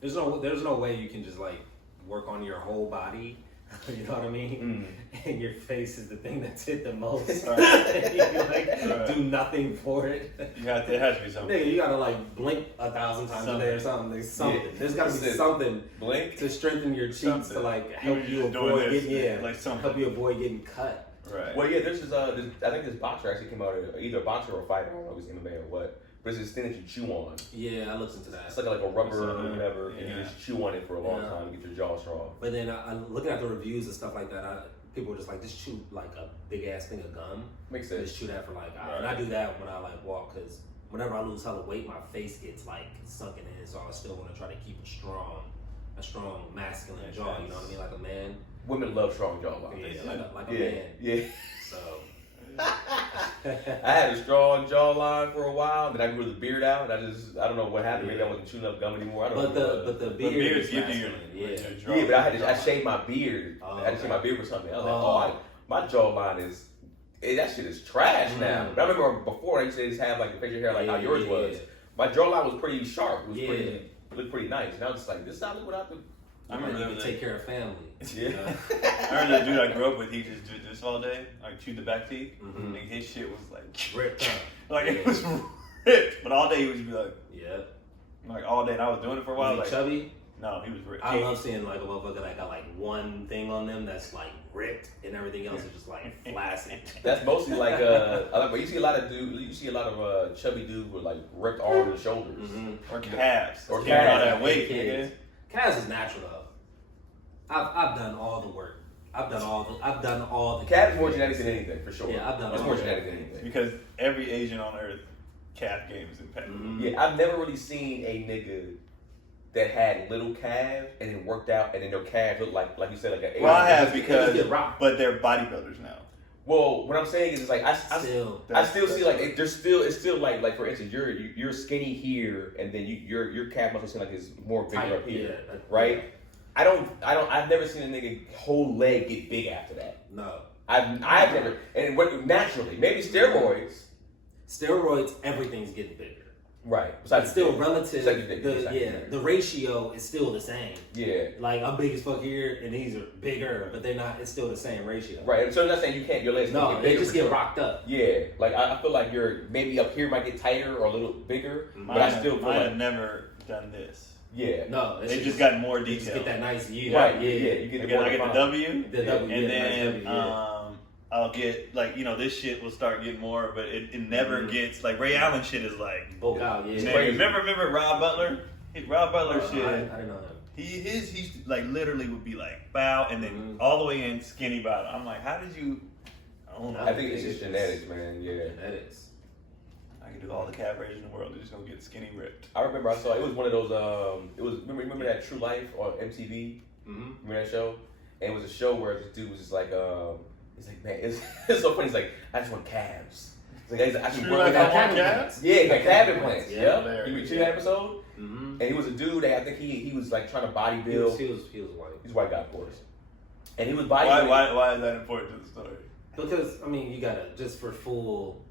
there's no way you can just like work on your whole body. You know what I mean? And your face is the thing that's hit the most. Right. You like do nothing for it. There has to be something. Nigga, you gotta like blink 1,000 times a day or something. There's something. Yeah. There's gotta be something blink to strengthen your cheeks to like help you avoid getting cut. Right. Well, yeah, there's this. I think this boxer actually came out either a boxer or a fighter. I don't know if he's MMA or what. But it's this thing that you chew on. Yeah, I looked into that. It's like a rubber or whatever, and you just chew on it for a long time to get your jaw strong. But then looking at the reviews and stuff like that, people were just like, just chew like a big ass thing of gum. Makes sense. Just chew that for like, and I do that when I like walk, because whenever I lose hella weight, my face gets like sunken in, so I still want to try to keep a strong masculine jaw. You know what I mean, like a man. Women love strong jawline. Yeah, like a man. Yeah. So. I had a strong jawline for a while, then I grew the beard out, and I don't know what happened. Maybe I wasn't chewing up gum anymore. I don't know. But the beard is give you yeah, but I shaved my beard. I had to shave my beard for something. I was like, my jawline is that shit is trash now. But I remember before I used to just have like the facial hair like how yours was. My jawline was pretty sharp. It looked pretty nice. And I was just like, this is not without the. I remember that. Take care of family. Yeah. I remember that dude I grew up with. He just did this all day, like chewed the back teeth. And his shit was like ripped up. Like it was ripped, but all day he would be like, like all day. And I was doing it for a while. Was he chubby? No, he was ripped. I love seeing like a motherfucker that got like one thing on them that's like ripped, and everything else is just like flaccid. That's mostly like you see a lot of chubby dudes with like ripped arms and shoulders, or calves, or all that weight. Calves is natural though. I've done all the work. I've done all the calves more genetic than anything, for sure. Yeah, I've done it's more genetic than anything. Because every Asian on earth, calf game is impeccable. Yeah, I've never really seen a nigga that had little calves and then worked out and then their calves looked like you said, like an Asian. Well, I have but they're bodybuilders now. Well, what I'm saying is like I still see like it's still like for instance you're skinny here and then your calf muscle seem like it's more bigger up here, right? I've never seen a nigga whole leg get big after that. No. I've never, and what naturally, maybe steroids. Steroids, everything's getting bigger. Right. It's still relative. The ratio is still the same. Yeah. Like I'm big as fuck here and these are bigger, but they're not, it's still the same ratio. Right. So I'm not saying your legs no, get they bigger. just get rocked up. Yeah. Like I feel like your maybe up here might get tighter or a little bigger, but I still feel like I've never done this. Yeah. No, they just got more detail. Just get that nice Right. Yeah. You get I get the W. And then I'll get like this shit will start getting more, but it never gets like Ray Allen shit is like bulk out. Yeah. Remember Rob Butler? Rob Butler shit. I didn't know him. He's like literally would be like bow and then all the way in skinny bottom. I'm like, how did you? I don't know. I think it's just genetics, man. Yeah. Genetics. I can do all the calf raises in the world. They're just gonna get skinny ripped. I remember I saw it was one of those. Remember that True Life on MTV? Remember that show? And it was a show where this dude was just like, he's like, man, it's so funny. He's like, I just want calves. He's like, I just want calves. Yeah, he got calf implants. Yeah. You see that episode? And he was a dude that I think he was like trying to bodybuild. He was white. He's a white guy, of course. And he was bodybuilding. Why is that important to the story? Because I mean, you gotta just for full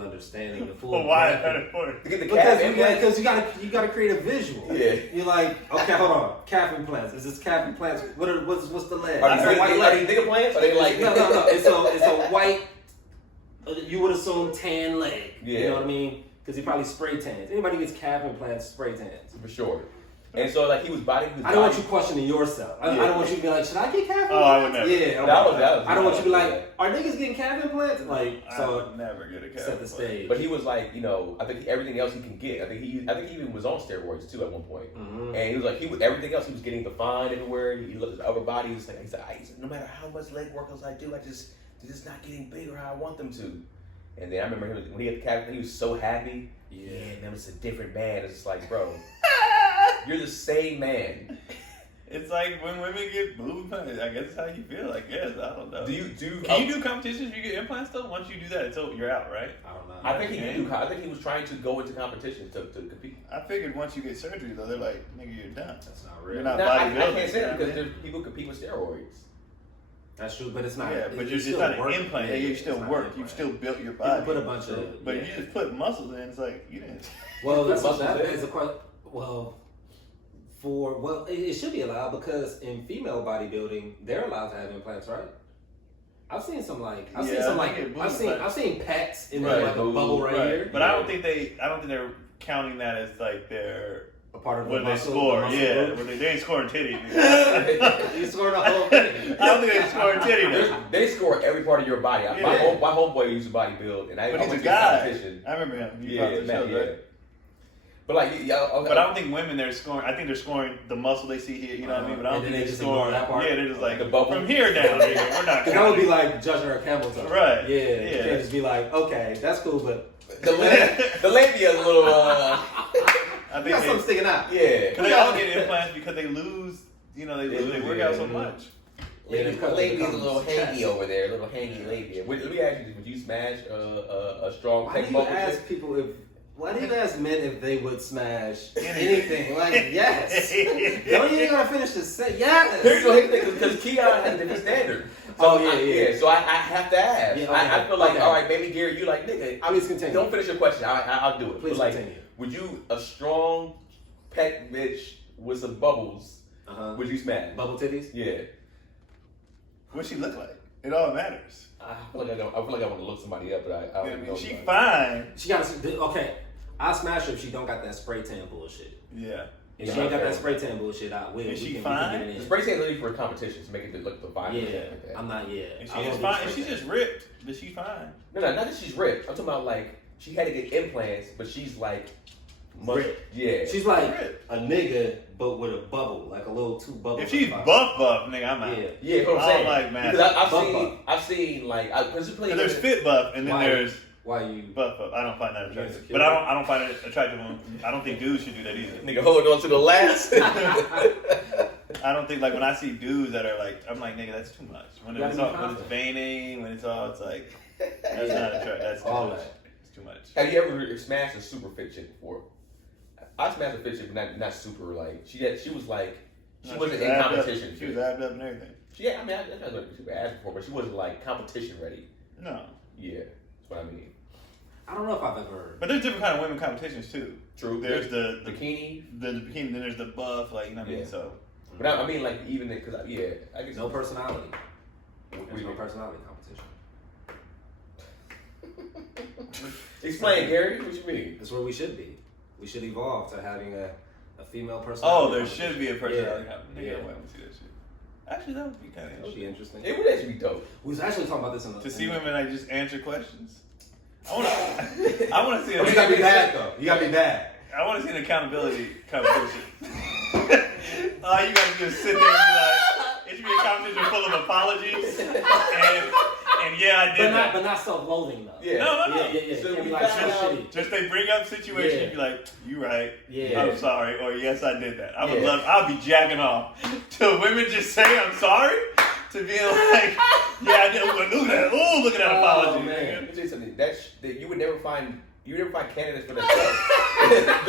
understanding, the full. But why is that important? To get the calf implants. Because you gotta create a visual. Yeah. You're like, okay, hold on, calf implants. Is this calf implants? What's the leg? Are they nigga plants? Are they like? No. It's a white. You would assume tan leg. Yeah. You know what I mean? Because he probably spray tans. Anybody gets calf implants, spray tans. For sure. And so like he was body. I don't want you questioning yourself. I don't want you to be like, should I get calf implants? Oh, I would never. Yeah. I don't want you to be like, are niggas getting calf implants? Like, I so would never get a calf set the stage. But he was like, I think everything else he can get. I think he even was on steroids too at one point. And he was like, everything else he was getting defined everywhere. He looked at his upper body. He's like, no matter how much leg workouts I do, they're just not getting bigger how I want them to. And then I remember him when he got the calf, he was so happy. Yeah, man, it's a different man. It's just like, bro, you're the same man. It's like when women get boobs. I guess it's how you feel. I guess I don't know. Can you do competitions if you get implants though? Once you do that, you're out, right? I don't know. I think he can do. I think he was trying to go into competitions to compete. I figured once you get surgery though, they're like, nigga, you're done. That's not real. You're not bodybuilding. I bodybuilding. can't say that because people compete with steroids. That's true, but it's not. Yeah, but it's not an implant. You still work. You still built your body. You put a bunch of. But if you just put muscles in, it's like you didn't. Well, that's a question. Well, it should be allowed because in female bodybuilding, they're allowed to have implants, right? I've seen some I've seen pets in Right, like a bubble right here. But I don't think they're counting that as like their A part of what the they muscle, score. the muscle Yeah, group. they ain't scoring titty. You scored a whole thing. I don't think they scoring titty. though. They score every part of your body. Yeah. My homeboy used to bodybuild, and I But he's a went to guy. competition. I remember him. You Yeah, probably Matt, showed, yeah. right? But like, okay. But I don't think women they're scoring. I think they're scoring the muscle they see here. You know what I mean? But I don't And then think they they're just ignore scoring that part? Yeah, they're just like The bubble? from here down here. We're not. Because that would be counting. like judging her camel toe. Right. Yeah. Yeah. You can't just be like, okay, that's cool, but the labia is a little, I you think got something sticking out. yeah. Cause they all get implants because they lose. You know, they work out so much. Yeah, The labia's a little hangy over there, a little hangy labia. Let me ask you, would you smash a strong Why pec do you bubble ask chip? people why do you ask men if they would smash anything? Like, yes. Don't you gotta finish the set? Yes. Here's the thing, because Keon has a different standard. So Oh, yeah. So I have to ask. Yeah, okay. I feel like, Okay. all right, maybe Gary, you like, nigga, I mean, continue. don't finish your question. I'll do it. Please but like, continue. would you, a strong pec bitch with some bubbles, would you smash? Bubble titties? Yeah. What she look like? It all matters. I feel like I want to look somebody up, but I don't know. She about it. fine. She got okay. I'll smash her if she don't got that spray tan bullshit. Yeah. If she ain't got that spray tan bullshit, I will. Is she we can fine? get it The in. spray tan literally for a competition to make it look the fine. Yeah, Like that. I'm not. Yeah, If I she won't is do fine, spray if she's tan. just ripped, then she fine. No, not that she's ripped. I'm talking about like she had to get implants, but she's like Ripped. Yeah. She's like Ripped. a nigga, but with a bubble, like a little two bubbles. If she's on the buff, nigga, I'm out. yeah. Yeah, what I'm I don't saying. like math. Because Buff. I've seen like principally. There's fit buff, and then Why? there's Why you? buff buff. I don't find that attractive. Insecure. But I don't find it attractive. I don't think dudes should do that either. Nigga holding on to the last. I don't think like when I see dudes that are like, I'm like, nigga, that's too much. When You it's gotta all, be when it's confident. veining, when it's all, it's like that's not attractive. That's too All much. that. It's too much. Have you ever smashed a super fit chick before? I smashed a fit chick, but not super like she was like she No, wasn't was in abbed up. competition. She was abbed up and everything. Yeah, I mean, I've never super asked before, but she wasn't like competition ready. No, Yeah, that's what I mean. I don't know if I've ever. but there's different kind of women competitions too. True. There's the bikini, bikini, then there's the buff, like you know what I mean. Yeah. So but I mean like even because I guess No personality. What do There's you no mean? personality competition. Explain, Gary. What you mean? That's where we should be. We should evolve to having a female personality. oh, there competition. should be a personality. Yeah. Nigga, Yeah. I want to see that shit. Actually, that would be kind of That would be interesting. interesting. It would actually be dope. We was actually talking about this in the To see women like just answer questions. I want to see. Oh, you gotta be bad though. You gotta be bad. I want to see an accountability competition. All you gotta do is sit there and be like, it should be a competition full of apologies and yeah, I did that. But not self-loathing though. Yeah. No. Yeah. So It'd be we like found so out- shitty. Just they bring up situations, Yeah. you be like, you right. Yeah. I'm sorry, or yes, I did that. I would Yeah. love. I'll be jacking off till women just say I'm sorry. To being like, yeah, I did. Look at that. Ooh, look at that apology. man. Let me tell you something. That you would never find candidates for that show.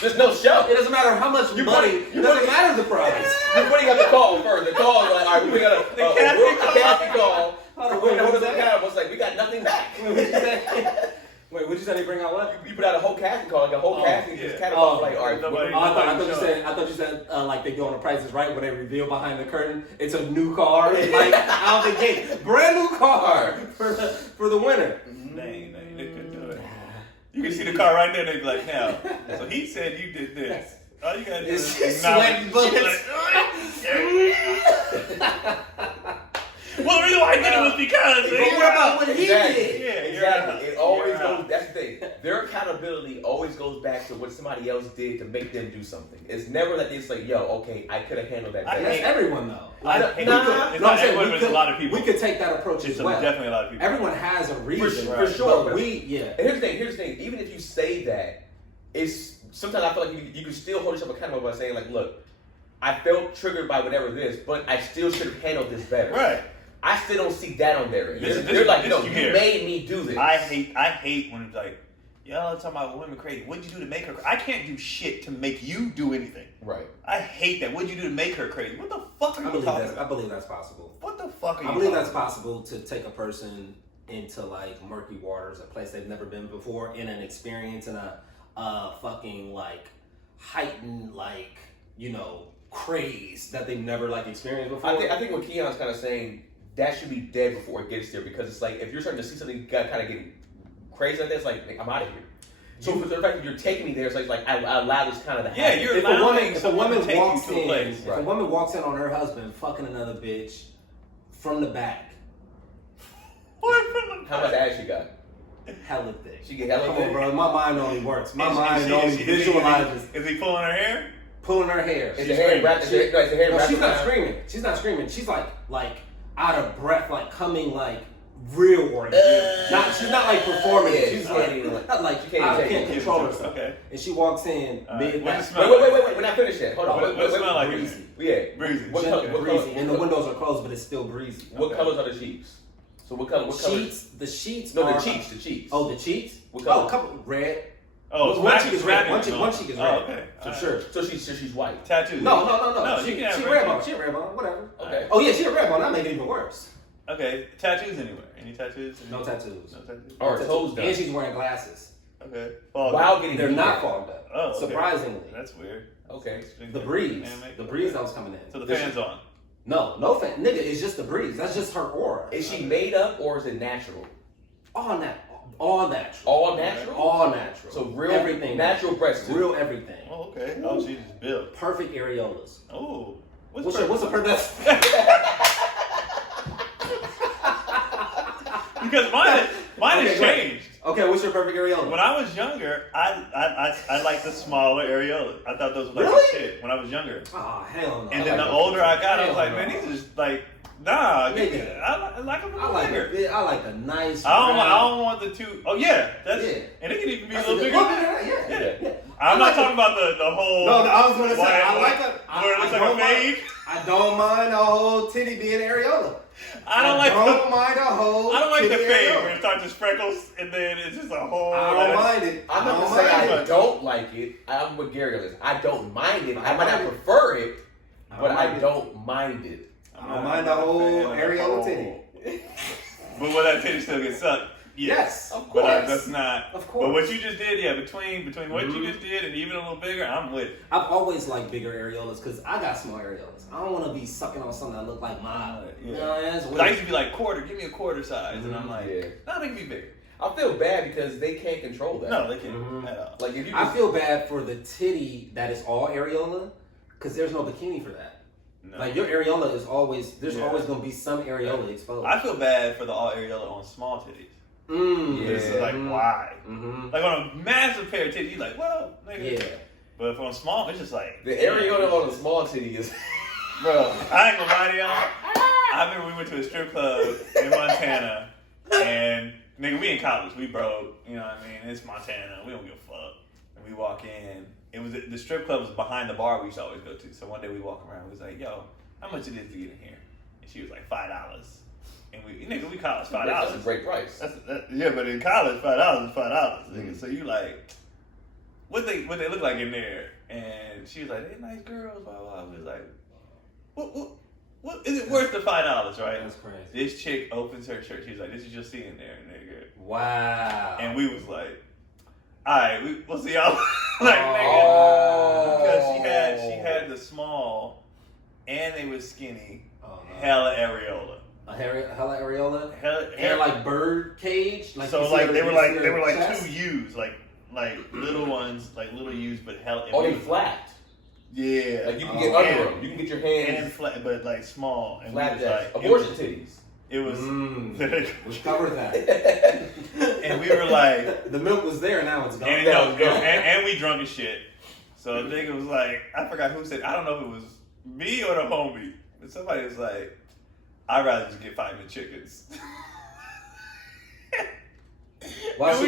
there's no show. It doesn't matter how much money. It doesn't matter the price. You're putting up the call first. The call is like, all right, we got a casting call. Hold on, We're wait, gonna what was hold us that? accountable. It's like we got nothing back. What'd you say? Wait, what'd you say? They bring out what? You put out a whole casting call, like a whole Oh, casting, yeah. just catalog, Oh, like, all right, nobody- Oh, I thought you said like they go on the Price is Right when they reveal behind the curtain. It's a new car, like out the gate, brand new car for the winner. Dang, they couldn't do it. You can see the car right there. They be like, now. So he said you did this. All you gotta do It's is sweating bullets. Well, the reason why I did it was because. But what about what he Exactly. Yeah, you're Exactly. right. It always You're goes. right. That's the thing. Their accountability always goes back to what somebody else did to make them do something. It's never that it's like, yo, okay, I could have handled that I better. That's everyone though. I don't- It's nah, not No, I'm saying everyone, but it's a lot of people. We could take that approach It's as well. definitely a lot of people. Everyone has a reason, For sure. But we, And here's the thing. Even if you say that, it's sometimes I feel like you can still hold yourself accountable by saying like, look, I felt triggered by whatever this, but I still should have handled this better. Right. I still don't see that on there. This- They're like, this no, you you hear. made me do this. I hate when it's like, y'all talking about women crazy. What'd you do to make her crazy? I can't do shit to make you do anything. Right. I hate that. What'd you do to make her crazy? What the fuck are you talking about? I believe that's possible. What the fuck are you I believe talking that's about? possible to take a person into like murky waters, a place they've never been before, in an experience in a fucking like heightened like craze that they've never like experienced before. I think what Keon's kind of saying, that should be dead before it gets there, because it's like if you're starting to see something kind of getting crazy like that, it's like I'm out of here. So for the fact that you're taking me there, it's like I allow this kind of to happen. Yeah, you're allowing someone to take you to a place. If a woman walks in on her husband fucking another bitch from the back, how much ass she got? hella thick. She get hella Come thick. on, bro. My mind only works. My mind only visualizes. Is he pulling her hair? Pulling her hair. Is the hair wrapped? No, she's not screaming. She's not screaming. She's like out of breath, like coming like real oriented. She's not like performing. Yeah, she's like she can't control herself. Okay. And she walks in. Big What does it back. smell Wait, we're not finished yet. Hold on. What does it smell like? Breezy. Yeah. Breezy. What Gently color? breezy. And the windows are closed, but it's still breezy. What colors are the sheets? So what color? Sheets. The sheets. No, are, the cheeks. The cheeks. Oh, the cheeks. What color? Oh, a couple red. Oh, one cheek is red. One cheek is red. Oh, okay. For sure. So she's white. Tattoos. No. She can have She red red bone. bone. She red bone. Whatever. Okay. Oh yeah, she a red bone. That make it even worse. Okay. Tattoos anywhere? Any tattoos? No tattoos. No tattoos. Or her toes done. And she's wearing glasses. Okay. While getting They're beat not down. fogged up. Oh, okay. Surprisingly. That's weird. Okay. The breeze. The breeze that was coming in. So the fan's on. No fan. Nigga, it's just the breeze. That's just her aura. Is she made up or is it natural? All natural. All natural. All natural? All natural. So real everything. natural breasts too. Real everything. Oh, okay. Oh, she just built. Perfect areolas. Oh. What's a perfect? Because mine has changed. Okay, what's your perfect areola? When I was younger, I liked the smaller areolas. I thought those were like Really? the shit when I was younger. Oh, hell no. And then the older I got, I was like, man, these are just like, nah. Nigga. I like them a I little like bigger. it. I like a nice. I don't want the two. Oh yeah, that's Yeah. and it can even be That's a little bigger. Yeah. I'm I like not talking about the whole. No, I was gonna say I like where a. it looks like don't a fade. I don't mind a whole titty being areola. I don't mind a whole. I don't like the titty fade areola. where it starts as freckles and then it's just a whole. I don't mind it. I'm not I don't gonna say mind I it. don't like it. I'm with Gary on this. I don't mind it. I might not mind it. prefer it, I but don't I mind it. don't mind it. I don't mind the whole areola titty. But will that titty still get sucked? Yes, of But course. that's not. Of course. But what you just did, yeah, between what you just did and even a little bigger, I'm with it. I've always liked bigger areolas because I got small areolas. I don't want to be sucking on something that look like mine. Yeah. You know, that's But I used weird. to be like, quarter, give me a quarter size. And I'm like, Yeah. no, make me bigger. I feel bad because they can't control that. No, they can't Mhm. at all. Like if you I just, feel bad for the titty that is all areola because there's no bikini for that. No. Like your areola is always there's Yeah. always gonna be some areola exposed. I feel bad for the all areola on small titties. Mm. This is like, why? Mm-hmm. Like on a massive pair of titties, you're like, well, nigga. Yeah. But on small, it's just like the areola on a small titty is bro. I ain't gonna lie to y'all. I remember we went to a strip club in Montana, and nigga, we in college, we broke. You know what I mean? It's Montana, we don't give a fuck. And we walk in. It was the strip club was behind the bar we used to always go to. So one day we walk around, we was like, yo, how much it is to get in here? And she was like, $5. And we college $5. That's a great price. Yeah, but in college, $5 is $5. Nigga. So you like, what they look like in there? And she was like, they nice girls, blah blah. We was like, what is it worth the $5, right? That's crazy. This chick opens her shirt. She was like, this is your seeing there, nigga. Wow. And we was like, all right, we'll see y'all. Like, Oh. nigga, because she had the small, and they was skinny, Oh, no. hella areola. Hella areola. Hella, And like bird cage. Like so you see like her- they were you like see they her were like chest? two U's, like little ones, like little U's, but hella. Oh, they flat. Yeah, Like you can get under them. You can get your and hands flat, but like small. And flat. we was That like, abortion titties. It was. We covered that. And we were like, The milk was there, now it's gone. and, No, no, no. and we drunk as shit. So the nigga was like, I forgot who said. I don't know if it was me or the homie, but somebody was like, I'd rather just get 5 chickens. Why And we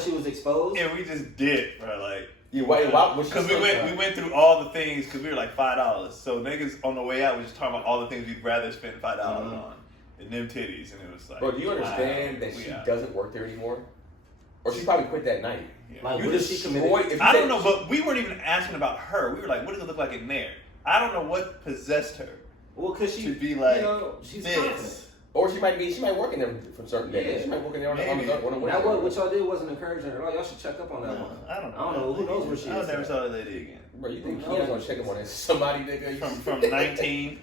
she was exposed? And we just did, bro. Like. Yeah, why? Because we went through all the things because we were like $5. So niggas on the way out was just talking about all the things we'd rather spend $5 on than them titties, and it was like, Bro, do you understand that we she out. doesn't work there anymore? Or she probably quit that night. Yeah. Like, You what is she destroyed- committed? if you I said- don't know, but we weren't even asking about her. We were like, what does it look like in there? I don't know what possessed her Well, because she to be like she's this. confident. Or she might work in there for certain days. Yeah. She might work in there on the Maybe. Wednesday. Now what y'all did wasn't encouraging her at all. Y'all should check up on that one. I don't know. I don't know. Who knows where she I is never at? saw that lady again. Bro, you think Who knows? Keon's gonna check him on somebody, nigga? From 19,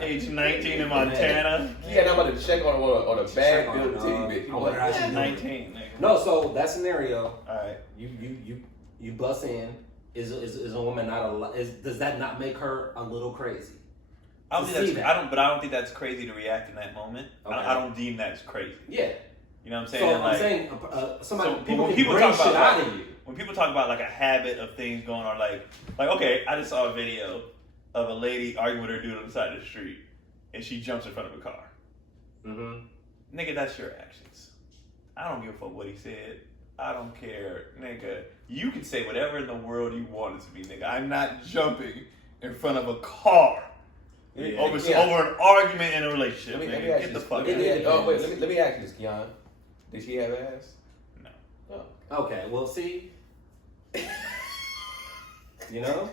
age 19 in Montana. Yeah, I'm about to check on a Check bad on built her, titty dog. bitch. I wonder how she doing. 19, nigga. No, so that scenario, Alright. you bust in. Is a woman not does that not make her a little crazy? I don't To think see that's, that. I don't think that's crazy to react in that moment. Okay. I don't deem that's crazy. Yeah. You know what I'm So saying? I'm saying somebody so people when can people bring talk shit about, out of you. when people talk about like a habit of things going on, like okay, I just saw a video of a lady arguing with her dude on the side of the street, and she jumps in front of a car. Mm-hmm. Nigga, that's your actions. I don't give a fuck what he said. I don't care, nigga. You can say whatever in the world you want it to be, nigga. I'm not jumping in front of a car over an argument in a relationship. Let me Nigga. ask Get you the this. fuck Let me- out. Oh wait, let me ask you this, Keon. Did she have ass? No. Oh. Okay, well, see, you know,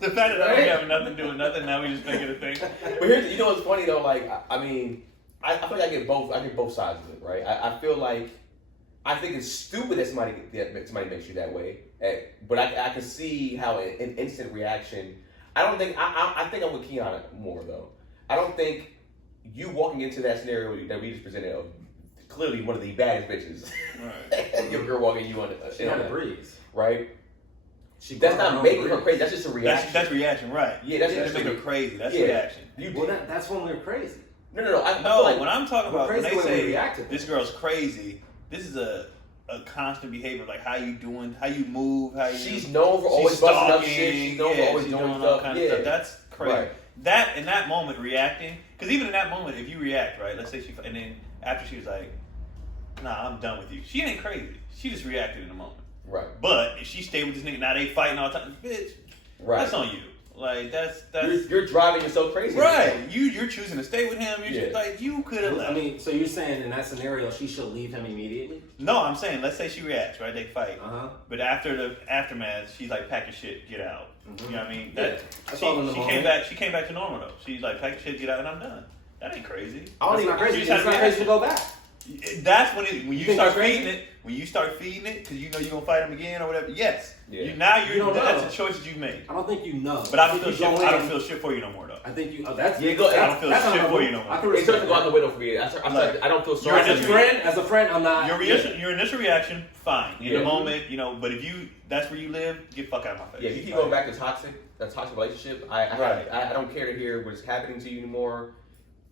The fact that I don't have nothing to do with nothing, now we just make it a thing. But here's, you know what's funny though? Like, I mean, I feel like I get both sides of it, right? I feel like I think it's stupid that somebody makes you that way, but I can see how an instant reaction. I don't think I think I'm with Keon more though. I don't think you walking into that scenario that we just presented of clearly one of the baddest bitches. Right. Your girl walking you on she had a breeze. right? She That's brought her not own making her breeze. crazy. That's just a reaction. That's reaction, right? Yeah, that's That just make a her crazy. That's yeah. reaction. Well, that's when we're crazy. No. I No, feel like, when I'm talking We're about when crazy they when we say react to this things. girl's crazy, this is a constant behavior, like how you doing, how you move, how you. she's known for always she's busting up stalking, shit. She's known for always she's doing all stuff. kind Yeah. of stuff. That's crazy. Right. That in that moment reacting, because even in that moment, if you react, right? Let's say and then after she was like, "Nah, I'm done with you." She ain't crazy. She just reacted in the moment. Right. But if she stayed with this nigga, now they fighting all the time, bitch. Right. That's on you. Like that's You're driving yourself crazy. right. You're choosing to stay with him. You're Yeah. like you could have left. I mean, so you're saying in that scenario she should leave him immediately? No, I'm saying let's say she reacts, right? They fight, Uh-huh. but after the aftermath, she's like, "Pack your shit, get out." Mhm. You know what I mean? Yeah, that's all in the she moment. came back. She came back to normal though. She's like, "Pack your shit, get out," and I'm done. That ain't crazy. I don't That's even. not crazy. she's It's had not a crazy to reaction. go back. That's when you think start that's crazy? feeding it. When you start feeding it, because you know you're gonna fight him again or whatever. Yes. Yeah. You don't That's know. a choice that you made. I don't think you know. But I don't think feel you shit. go I don't in- feel shit for you no more though. I think you. That's Yeah, go- I don't feel that's shit not for a- you no more. I can It respect took go out the that. window for me. I don't feel sorry. As a friend, I'm not. Your initial reaction, fine. In Yeah. the moment, you know. But if that's where you live, get the fuck out of my face. Yeah, if you keep going back to a toxic relationship, I don't care to hear what's happening to you anymore.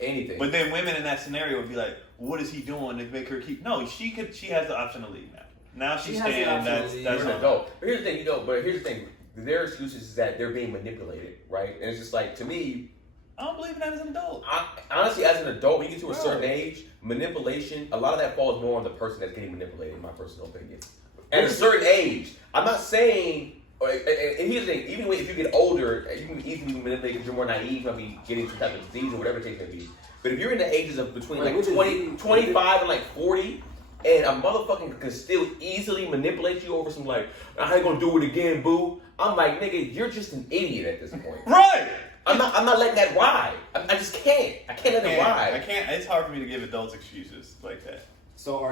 Anything. But then women in that scenario would be like, "What is he doing to make her keep?" No, she has the option to leave now. Now she's She has the saying option to that's leave. you're that's an on her. adult. But here's the thing, But here's the thing. Their excuse is that they're being manipulated, right? And it's just like, to me, I don't believe in that as an adult. honestly, as an adult, when you get to a Bro. certain age, manipulation, a lot of that falls more on the person that's getting manipulated, in my personal opinion. At a certain age, I'm not saying, and here's the thing, even if you get older, you can easily be manipulated because you're more naive, you might be getting some type of disease or whatever the case may be. But if you're in the ages of between Wait, like which is- 25 and like 40, and a motherfucker can still easily manipulate you over some like, I ain't gonna do it again, boo. I'm like, nigga, you're just an idiot at this point. Right. I'm not letting that ride. I just can't. I can't let it I ride. can't. It's hard for me to give adults excuses like that. So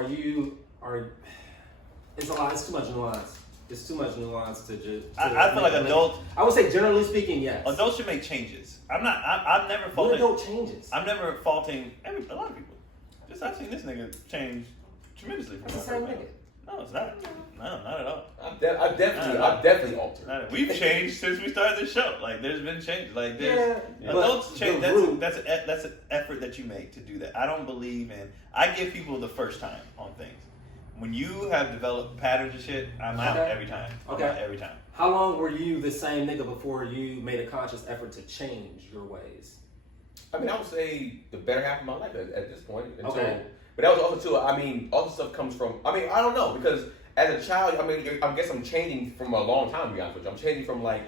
it's a lot. It's too much nuance. It's too much nuance to just. I feel like adults I would say generally speaking, yes. adults should make changes. I'm never What faulting. adult changes? I'm never faulting a lot of people. I've seen this nigga change tremendously from It's the my same first nigga. No, it's not. No, not at all. I've definitely altered. We've changed since we started this show. Like, there's been change. Like, there's Yeah, adults but change. the root- That's an effort that you make to do that. I don't believe in. I give people the first time on things. When you have developed patterns of shit, I'm out Okay. every time. I'm Okay. out every time. How long were you the same nigga before you made a conscious effort to change your ways? I mean, I would say the better half of my life at this point. Until, Okay. But that was also too. I mean, all the stuff comes from. I mean, I don't know because as a child, I mean, I guess I'm changing from a long time. To be honest with you, I'm changing from like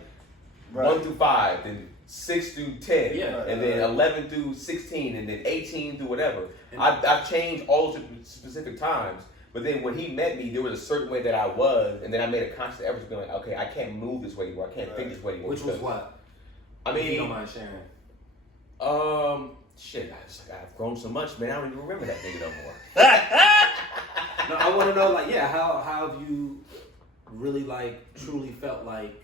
1 through 5, then 6 through 10, Yeah. and then 11 through 16, and then 18 through whatever. And- I've changed all those specific times. But then when he met me, there was a certain way that I was, and then I made a conscious effort to be like, okay, I can't move this way anymore. I can't think this way anymore. Which was because- what? I If you don't mean, mind sharing. shit, I've grown so much, man. I don't even remember that nigga no more. No, I want to know, like, yeah, how have you really, like, truly felt like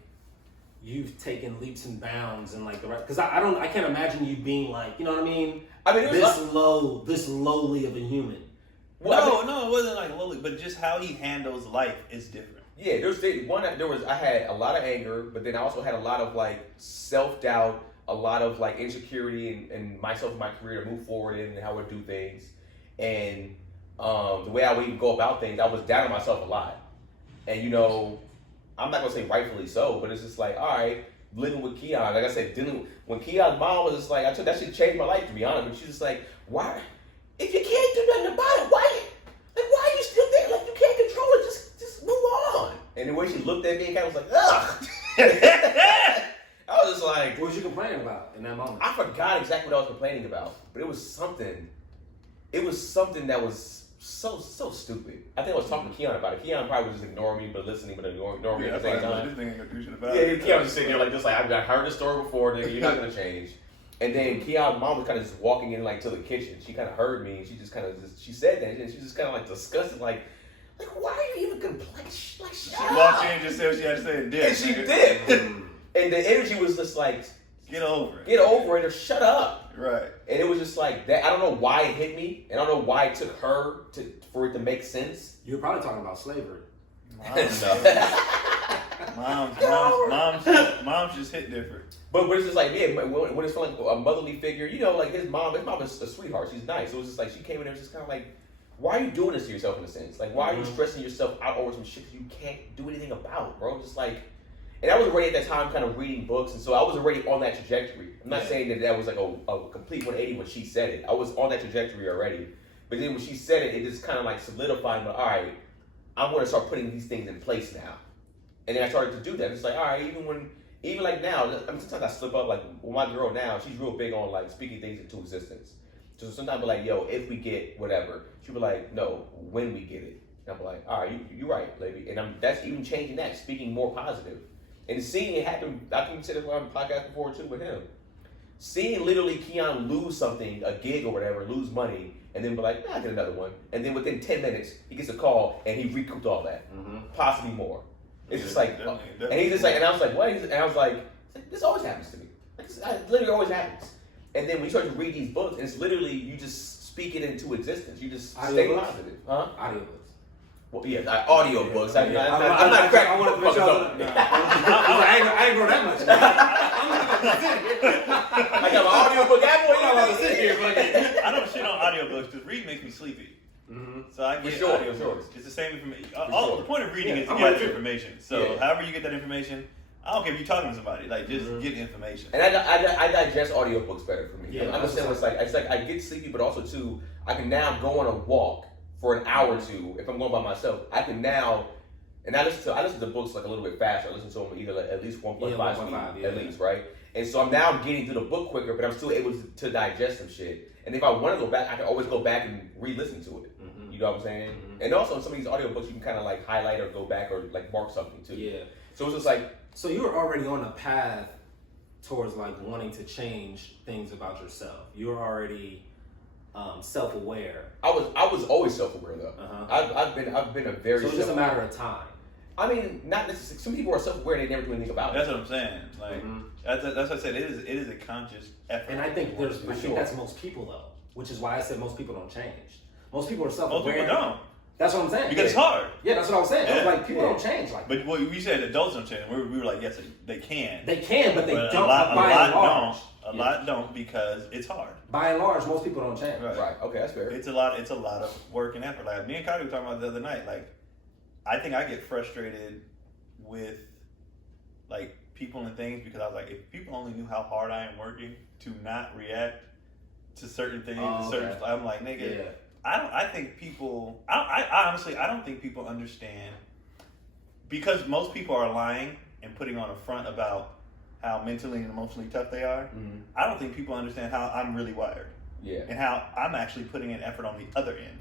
you've taken leaps and bounds and like the right? Because I can't imagine you being like, you know what I mean? I mean, this lowly of a human. Well, no, it wasn't like lowly, but just how he handles life is different. Yeah, I had a lot of anger, but then I also had a lot of like self-doubt, a lot of like insecurity in myself and my career to move forward in and how I would do things. And the way I would even go about things, I was down on myself a lot. And you know, I'm not gonna say rightfully so, but it's just like, all right, living with Keon, like I said, when Keon's mom was just like, that shit changed my life, to be honest. But she's just like, why? If you can't do nothing about it, why are you still there? Like, you can't control it. Just move on. And the way she looked at me and kind of was like, ugh. I was just like, what was you complaining about in that moment? I forgot exactly what I was complaining about, but it was something that was so stupid. I think I was talking to Keon about it. Keon probably was just ignoring me, but listening, but ignoring me at the same time. This thing ain't gonna do shit about Yeah, it. Keon was just sitting there like, I've heard this story before, nigga, you're not gonna change. And then Keon's mom was kind of just walking in like to the kitchen. She kind of heard me, and she just kind of she said that, and she just kind of like disgusted, like why are you even complaining? Like, shut up. She walked in and just said what she had to say and did. And she did. And the energy was just like, get over it. Get over it or shut up. Right. And it was just like that. I don't know why it hit me, and I don't know why it took her for it to make sense. You were probably talking about slavery. Moms just hit different. But it's just like, yeah, when it's from like a motherly figure, you know, like his mom is a sweetheart. She's nice. So it was just like, she came in there and was just kind of like, why are you doing this to yourself in a sense? Like, why are you stressing yourself out over some shit you can't do anything about, bro? Just like, and I was already at that time kind of reading books, and so I was already on that trajectory. I'm not saying that was like a complete 180 when she said it. I was on that trajectory already. But then when she said it, it just kind of like solidified, all right, I'm going to start putting these things in place now. And then I started to do that. It's like, all right, even like now, I mean, sometimes I slip up. Like with my girl now, she's real big on like speaking things into existence. So sometimes I'm like, yo, if we get whatever, she'll be like, no, when we get it. And I'm like, all right, you're right, lady. And that's even changing that, speaking more positive. And seeing it happen, I can say this on the podcast before too with him. Seeing literally Keon lose something, a gig or whatever, lose money, and then be like, nah, I'll get another one. And then within 10 minutes, he gets a call and he recouped all that. Possibly more. It's just like, definitely. And he's just like, and I was like, what? And I was like, this always happens to me. It literally always happens. And then when you start to read these books, it's literally, you just speak it into existence. You just stay positive. Huh? Audiobooks. Well, yeah, audio books. I'm not cracking. I want to make sure I ain't grow that much. I got my audio book. I'm going to sit here. I don't shit on audiobooks because reading makes me sleepy. So I get audiobooks. It's the same information. The point of reading is to gather information. So however you get that information, I don't care if you're talking to somebody. Like just get information. And I digest audiobooks better for me. Yeah, I understand what it's like. It's like I get sleepy, but also too, I can now go on a walk for an hour or two. If I'm going by myself, I can now, and I listen to books like a little bit faster. I listen to them either like at least 1.5 speed, at least, right? And so I'm now getting through the book quicker, but I'm still able to digest some shit. And if I want to go back, I can always go back and re-listen to it. You know what I'm saying? And also in some of these audiobooks, you can kind of like highlight or go back or like mark something too. Yeah. So it's just like. So you were already on a path towards like wanting to change things about yourself. You were already self-aware. I was always self-aware though. I've been a very. So it's just a matter of time. I mean, not necessarily. Some people are self-aware; they never do anything about it. That's what I'm saying. Like that's what I said. It is a conscious effort. And I think that's most people though, which is why I said most people don't change. Most people are self-aware. Most people don't. That's what I'm saying. Because it's hard. Yeah, that's what I was saying. I was like, people don't change. Like, but what we said, adults don't change. We were like, yes, they can. They can, but they don't. A lot don't because it's hard. By and large, most people don't change. Right. Okay, that's fair. It's a lot of work and effort. Like me and Kylie were talking about the other night. Like, I think I get frustrated with like people and things because I was like, if people only knew how hard I am working to not react to certain things, I'm like, nigga. Yeah. I think people. I honestly, I don't think people understand because most people are lying and putting on a front about how mentally and emotionally tough they are. I don't think people understand how I'm really wired. Yeah. And how I'm actually putting in effort on the other end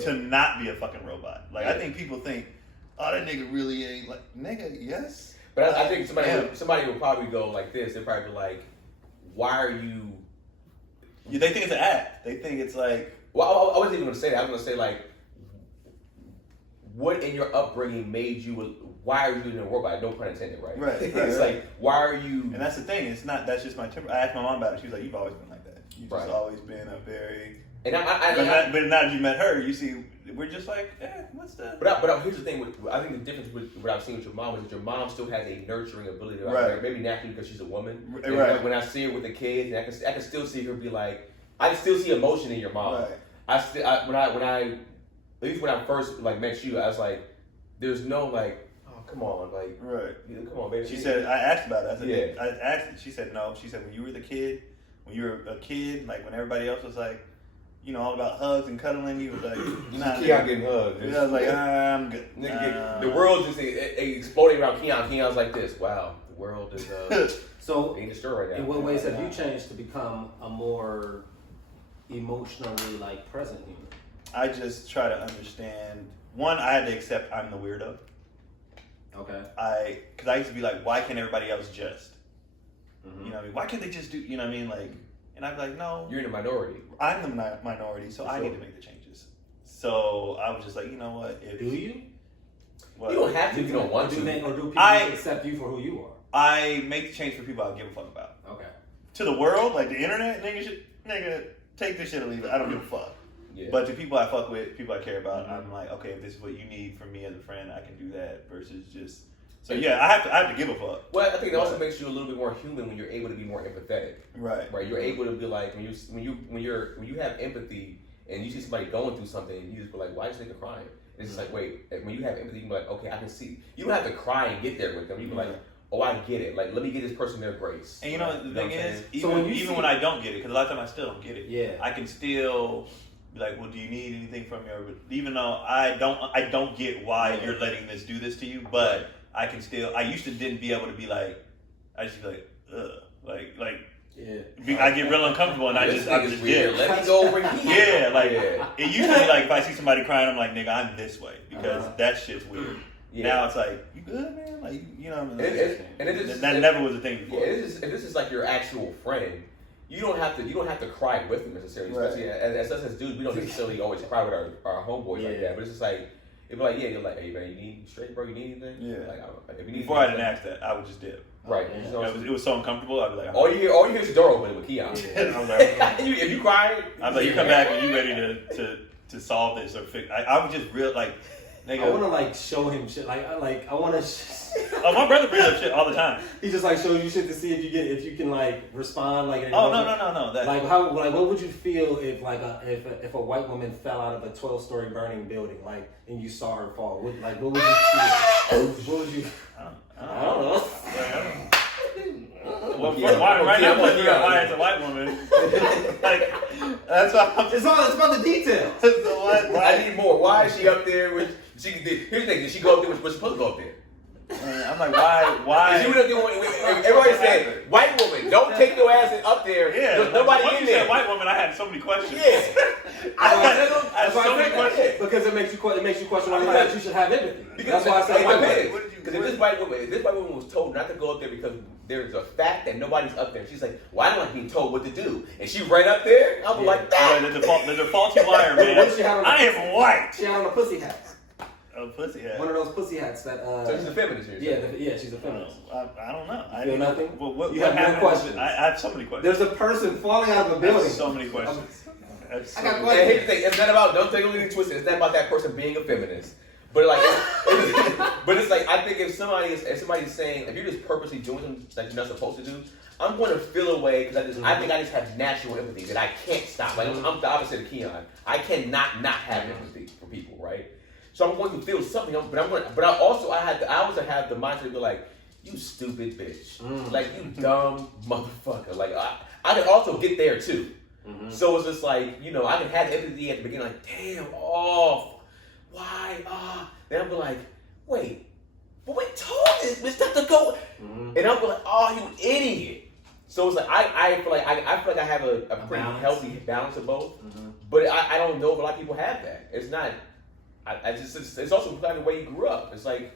to not be a fucking robot. Like I think people think, oh, that nigga really ain't like nigga. Yes. But I think somebody will probably go like this. They'll probably be like, why are you They think it's an act. They think it's like. Well, I wasn't even gonna say that. I was gonna say like, what in your upbringing made you? Why are you in a robot? No pun intended, right? Right. It's like, why are you? And that's the thing. It's not. That's just my temper. I asked my mom about it. She was like, "You've always been like that. You've just Right. always been a very." And but now that you met her, you see, we're just like, what's the? But here's the thing. I think the difference with what I've seen with your mom is that your mom still has a nurturing ability. Right. Maybe naturally because she's a woman. And Right. When I see her with the kids, and I can still see her be like, I can still see emotion in your mom. Right. When I at least when I first like met you, I was like, there's no like, oh come on, like, Right. come on, baby. She said, I asked about it. I said, Yeah. I asked. She said no. She said when you were a kid, like when everybody else was like, all about hugs and cuddling, you was like, Keon getting hugged. I was like, I'm good. The world just exploding around Keon. Keon's like this. Wow, the world is So, being destroyed right now. in what ways have you changed to become a more emotionally like present human? I just try to understand. One, I had to accept I'm the weirdo. Okay. Because I used to be like, why can't everybody else just? Mm-hmm. You know what I mean? Why can't they just do? You know what I mean? Like, and I'd be like, no, You're in the minority. I'm the minority, so I need to make the changes. So I was just like, you know what? Do you? What? You don't have to if you don't want to. Or do people accept you for who you are? I make the change for people I give a fuck about. Okay. To the world, like the internet, nigga, take this shit or leave it. I don't give a fuck. Yeah. But to people I fuck with, people I care about, I'm like, okay, if this is what you need from me as a friend, I can do that. Versus just. So yeah, I have to give a fuck. Well, I think it also makes you a little bit more human when you're able to be more empathetic. Right. Right. You're able to be like when you have empathy and you see somebody going through something, and you just be like, why is this nigga crying? And it's just like, wait. When you have empathy, you can be like, okay, I can see. You don't have to cry and get there with them. You can be like, oh, I get it. Like, let me get this person their grace. And the thing is, even when I don't get it, because a lot of times I still don't get it. Yeah. I can still be like, well, do you need anything from me? Or, even though I don't get why you're letting this do this to you, but I can still. I used to didn't be able to be like. I just be like, ugh, like. Yeah. I get real uncomfortable and I just did. Let me go over here. Yeah, like it used to be like if I see somebody crying, I'm like, nigga, I'm this way because that shit's weird. Yeah. Now it's like, you good, man? Like, you know what I mean? That never was a thing before. Yeah, and this is like your actual friend. You don't have to cry with them necessarily. Especially as us as dudes, we don't necessarily always cry with our homeboys like that. But it's just like, it'd be like, yeah, you're like, hey man, you need straight, bro. You need anything? Yeah. Like, if you need before I didn't ask that, I would just dip. Right. It was so uncomfortable. I'd be like, all you hear is the door open with Keon. Yeah. I was like, if you cry, I'm like, you come back and you ready to solve this or fix. I would just real like. Nigga. I want to like show him shit. I want to. Oh, my brother brings up shit all the time. He just like shows you shit to see if you can like respond like. Oh no. Like how what would you feel if like if a white woman fell out of a 12-story burning building and you saw her fall? What would you feel? What would you? I don't know. Well, right now, why it's a white woman. Like, that's why it's about the details. I need more. Why is she up there? Here's the thing. Did she go up there? Was supposed to go up there? I'm like, why? Everybody said, white woman, don't take your ass up there. Yeah. There's nobody in there. Said white woman, I had so many questions. Yeah. I had so many questions. Because it makes you question whether or not you should have empathy. That's why I said white woman. Because if this white woman was told not to go up there because there's a fact that nobody's up there. She's like, well, I don't like being told what to do. And she ran up there. I was like, that. The defaulty liar, man. I am white. She had on a pussy hat. A pussy hat. One of those pussy hats that. So she's a feminist here. Yeah, she's a feminist. I don't know. I feel nothing. Well, you have more questions. I have so many questions. There's a person falling out of a building. So many questions. I got questions. And here's the thing. It's not about. Don't take anything twisted. It's not about that person being a feminist. But it's like I think if somebody's saying if you're just purposely doing something that you're not supposed to do, I'm going to feel away because I think I just have natural empathy that I can't stop. Like I'm the opposite of Keon. I cannot not have empathy for people, right? So I'm going to feel something, but I also have the mindset to be like, you stupid bitch, like you dumb motherfucker. Like I can also get there too. Mm-hmm. So it's just like I can have empathy at the beginning, like damn, why? Then I'll be like, wait, but we told this bitch not to go. Mm-hmm. And I'll be like, oh, you idiot. So it's like I feel like I have a pretty healthy balance of both. Mm-hmm. But I don't know if a lot of people have that. It's not. It's also kind of the way you grew up. It's like,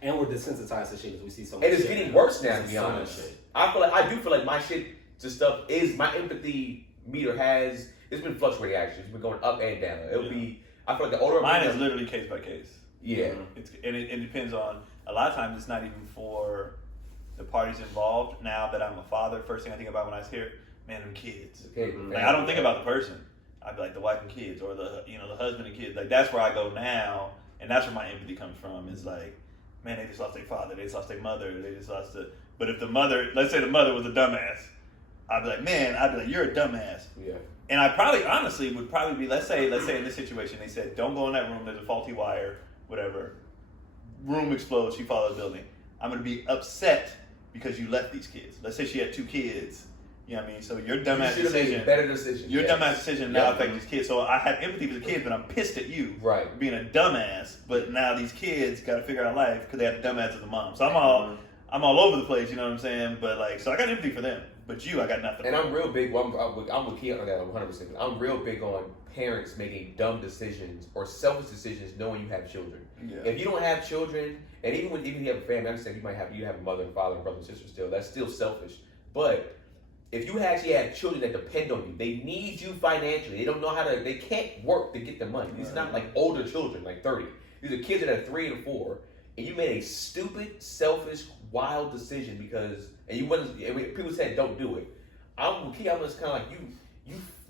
and we're desensitized to shit because we see so much. And it's getting worse now, to be honest. I do feel like my shit to stuff is my empathy meter has. It's been fluctuating actually. It's been going up and down. It'll be. I feel like the older mine is literally case by case. Yeah. It depends on. A lot of times it's not even for the parties involved. Now that I'm a father, first thing I think about when I hear, man, them kids. Okay. Like I don't think about the person. I'd be like the wife and kids, or the husband and kids. Like that's where I go now, and that's where my empathy comes from. Is like, man, they just lost their father, they just lost their mother, they just lost the. But if the mother, let's say the mother was a dumbass, I'd be like, you're a dumbass. Yeah. And I probably, honestly, would probably be, let's say in this situation, they said, don't go in that room, there's a faulty wire, whatever. Room explodes, she falls out of the building. I'm going to be upset because you left these kids. Let's say she had 2 kids. You know what I mean? So your dumbass decision. Better decision. Your dumbass decision now affects these kids. So I have empathy for the kids, but I'm pissed at you for being a dumbass. But now these kids got to figure out life because they have the dumbass as a mom. So I'm all over the place. You know what I'm saying? But like, so I got empathy for them. But you, I got nothing. And I'm real big. Well, I'm with Keon on that 100%. I'm real big on parents making dumb decisions or selfish decisions, knowing you have children. Yeah. If you don't have children, and even if you have a family, I understand you have a mother and father and brother and sister still. That's still selfish. But if you actually have children that depend on you, they need you financially. They don't know how to. They can't work to get the money. These are not like older children, like 30. These are kids that are 3 and 4, and you made a stupid, selfish, wild decision because. And you wouldn't. And people said, "Don't do it." I'm kind of like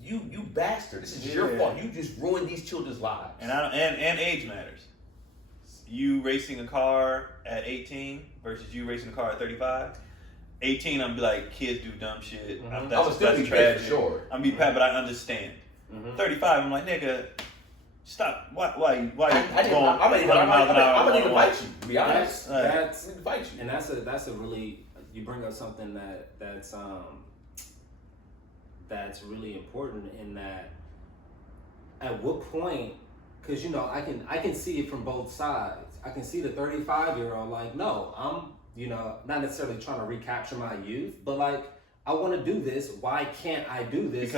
you bastard. This is your fault. You just ruined these children's lives. And age matters. You racing a car at 18 versus you racing a car at 35. 18, I'm gonna be like, kids do dumb shit. I'm gonna still be tragic. For sure. I'm gonna be pat, but I understand. 35, I'm like, nigga, stop. Why you going 100 miles an hour? I'm gonna need to fight you. To be honest, that's need to fight you. And that's a really. You bring up something that's really important in that at what point, because I can see it from both sides. I can see the 35-year-old like, no, I'm not necessarily trying to recapture my youth, but like I want to do this. Why can't I do this?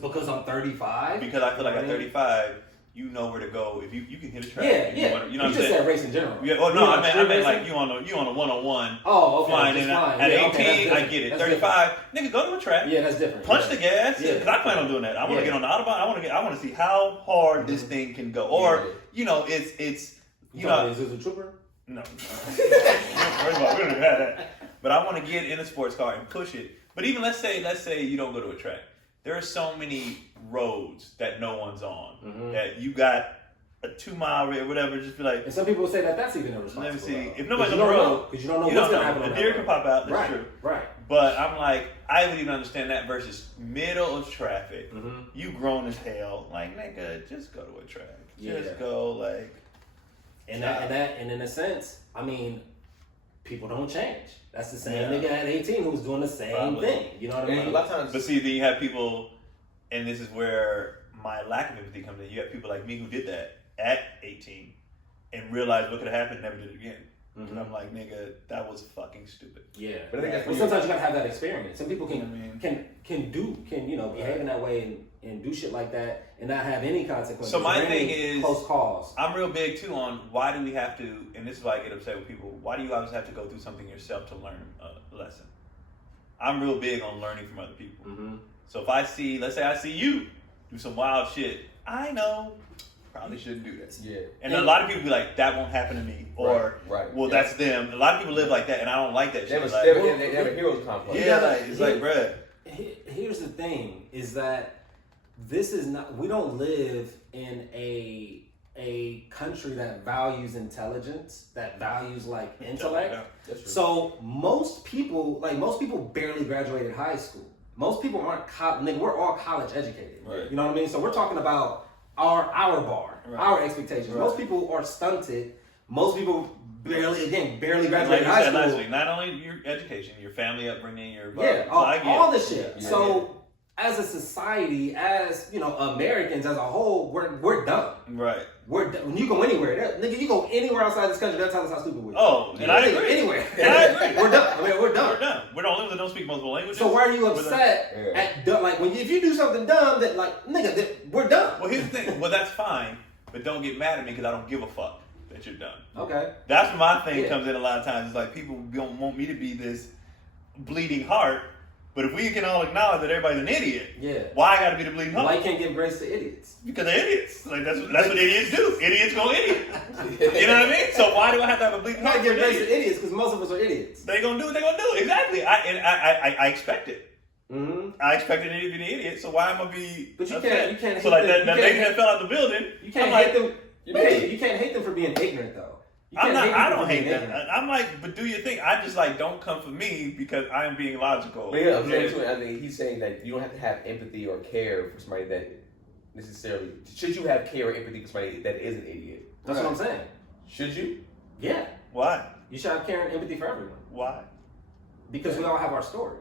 Because I'm 35. Because I feel like at 35. You know where to go if you can hit a track. Yeah. You know what I'm just saying? said race in general. Yeah. Oh no, I meant like you on a 101. Oh, okay. Flying in at 18, I get it. That's 35, nigga, go to a track. Yeah, that's different. Punch the gas. Yeah, because I plan on doing that. I want to get on the Autobahn. I want to see how hard this thing can go. Or it's you know, is this a trooper? No. First of all, we don't even have that. But I want to get in a sports car and push it. But even let's say you don't go to a track. There are so many roads that no one's on that you got a 2-mile or whatever. Just be like, and some people say that's even irresponsible. Let me see. If nobody's on the road, because you don't know what's gonna happen. A deer can pop out. That's true. Right. But I'm like, I would even understand that versus middle of traffic. You grown as hell. Like, nigga, just go to a track. Just go like. And in a sense, I mean, people don't change. That's the same nigga at 18 who's doing the same thing. You know what I mean? A lot of times. But see, then you have people, and this is where my lack of empathy comes in. You have people like me who did that at 18 and realized what could have happened, never did it again. And I'm like, nigga, that was fucking stupid. Yeah, but I think that's sometimes you gotta have that experience. Some people can behave in that way and do shit like that and not have any consequences. So my thing is close calls. I'm real big too on why do we have to, and this is why I get upset with people. Why do you always have to go through something yourself to learn a lesson? I'm real big on learning from other people. So if let's say I see you do some wild shit, I know. Probably shouldn't do that. Yeah. And a lot of people be like, that won't happen to me. Or, that's them. A lot of people live like that, and I don't like that shit. They have a hero's complex. It's like, bruh. Here's the thing, is that this is not, we don't live in a country that values intelligence, that values like intellect. So most people barely graduated high school. Most people aren't, we're all college educated. Right. You know what I mean? So we're talking about our bar, our expectations. Right. Most people are stunted. Most people barely graduated high school. Last week, not only your education, your family upbringing, all the shit. Yeah. So as a society, as Americans as a whole, we're dumb. Right. When you go anywhere, nigga, you go anywhere outside this country, they'll tell us how stupid we are. Oh, and I agree. Anywhere. And I agree. We're dumb. I mean, we're dumb. We're dumb. We're the only ones that don't speak multiple languages. So why are you upset at dumb? Like, if you do something dumb, that like, nigga, we're dumb. Well, here's the thing. Well, that's fine, but don't get mad at me because I don't give a fuck that you're dumb. Okay. That's where my thing comes in a lot of times. It's like people don't want me to be this bleeding heart But if we can all acknowledge that everybody's an idiot, Yeah. why I gotta be the bleeding Why heart? you can't give grace to idiots? Because they're idiots. Like that's what idiots do. Idiots go idiot. You know what I mean? So why do I have to have a bleeding You heart? can't give for grace idiots? to idiots because most of us are idiots. They gonna do what they gonna do. Exactly. I expect it. Mm-hmm. I expected an idiot to be an idiot, so why am I be? But you upset? can't So hate like them. that You lady can't that fell out the building. You can't I'm like, hate them. You You can't hate them for being ignorant though. You I'm can't not. hate I people don't for hate being that. ignorant. I'm like, but do your thing. I just like don't come for me because I'm being logical. But yeah, I'm saying too, I mean, he's saying that you don't have to have empathy or care for somebody that necessarily. Should you have care or empathy for somebody that is an idiot? That's what I'm saying. Should you? Yeah. Why? You should have care and empathy for everyone Why? because we all have our story,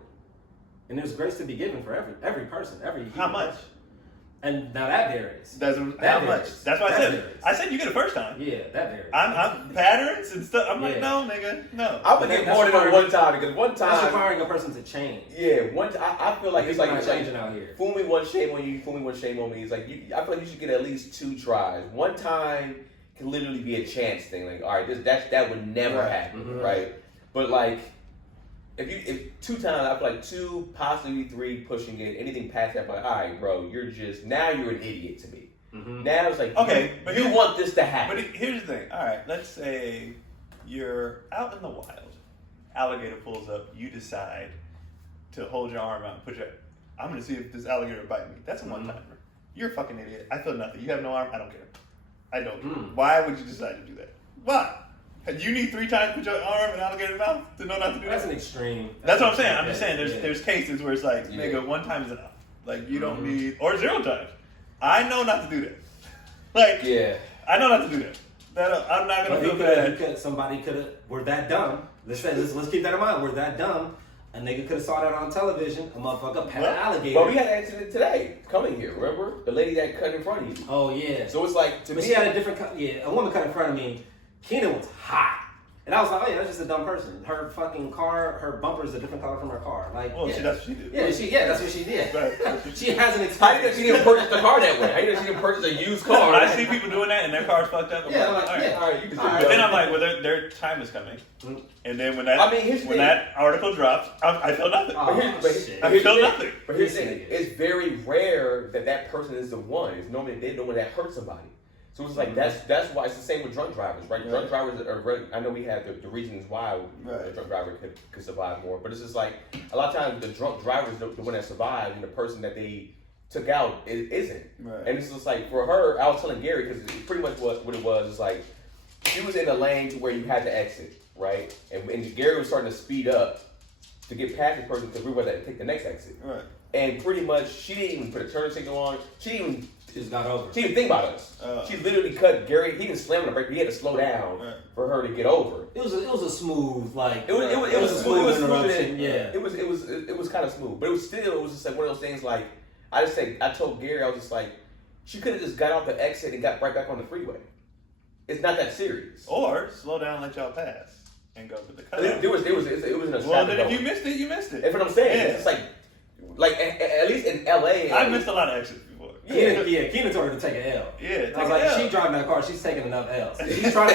and there's grace to be given for every person, every How human much? person. And now that varies. Doesn't That how much? varies. That's why I That said. varies. I said you get it first time. Yeah, that varies. I'm patterns and stuff. I'm like, Yeah. no, nigga, no. I would get That's more than requiring- one time because one That's time, requiring a person to change. yeah, one time I feel like it's People like not changing out here. fool me once, shame on you. Fool me once, shame on me. It's like I feel like you should get at least 2 tries. One time can literally be a chance thing. Like, all right, that would never Right. happen, Mhm. right? But like, if 2 times, I feel like 2, possibly 3, pushing it. Anything past that, like, all right, bro, you're an idiot to me. Mm-hmm. Now it's like, Okay, you, but you here's- want this to happen. But here's the thing. All right, let's say you're out in the wild. Alligator pulls up. You decide to hold your arm out and put your. I'm gonna see if this alligator will bite me. That's a one timer. You're a fucking idiot. I feel nothing. You have no arm. I don't care. I don't care. Why would you decide to do that? Why? You need 3 times to put your arm in an alligator's mouth to know not to do That's that? an extreme. That's what I'm saying. I'm just saying Yeah. there's cases where it's like, Yeah. nigga, 1 time is enough. Like you don't Mhm. need or 0 times. I know not to do that. Like yeah. I know not to do that. I'm not gonna But feel bad. somebody could have. We're that dumb. Let's keep that in mind. We're that dumb. A nigga could have saw that on television. A motherfucker pat an Well, alligator. But we had an accident today coming here. Remember the lady that cut in front of you. Oh yeah. So it's like to But me, she had a different. A woman cut in front of me. Keenan was hot. And I was like, oh yeah, that's just a dumb person. Her fucking car, her bumper is a different color from her car. Like, Well, yeah. that's what she did. That's what she did. Right. She has an how did experience. she didn't purchase the car that way? How did she didn't purchase a used car? I see people doing that and their car's fucked up. Yeah, I'm like, like, all right. yeah. All right, you can All still right. But go. then I'm like, well, their time is coming. Mm. And then when that I mean, here's the when thing. that article drops, I feel nothing. Oh, But shit. I here's the feel thing. nothing. But here's the This thing. nigga. It's very rare that person is the one. It's normally they're the one that hurt somebody. So it's like that's why it's the same with drunk drivers, right? Right. Drunk drivers are. I know we have the reasons why Right. a drunk driver could survive more, but it's just like a lot of times the drunk driver is the one that survived, and the person that they took out isn't. Right. And it's just like for her, I was telling Gary because pretty much what it was is like she was in a lane to where you had to exit, right? And Gary was starting to speed up to get past the person because we were to take the next exit. Right. And pretty much she didn't even put a turn signal on. She Just got over. didn't think about us. She literally cut Gary. He didn't slam on the brake, but he had to slow down Right. for her to get over. It was a smooth like. It was a smooth. It was smooth. interruption. Yeah. It was kind of smooth, but it was just like one of those things. Like I told Gary, I was just like, she could have just got off the exit and got right back on the freeway. It's not that serious. Or slow down, let y'all pass, and go to the cut. It was in a Well, then if you missed it, you missed it. That's what I'm saying. Yeah. It's just like at least in LA. I've missed a lot of exits before. Keenan told her to take an L. Yeah, I was like, she driving that car, she's taking enough L's.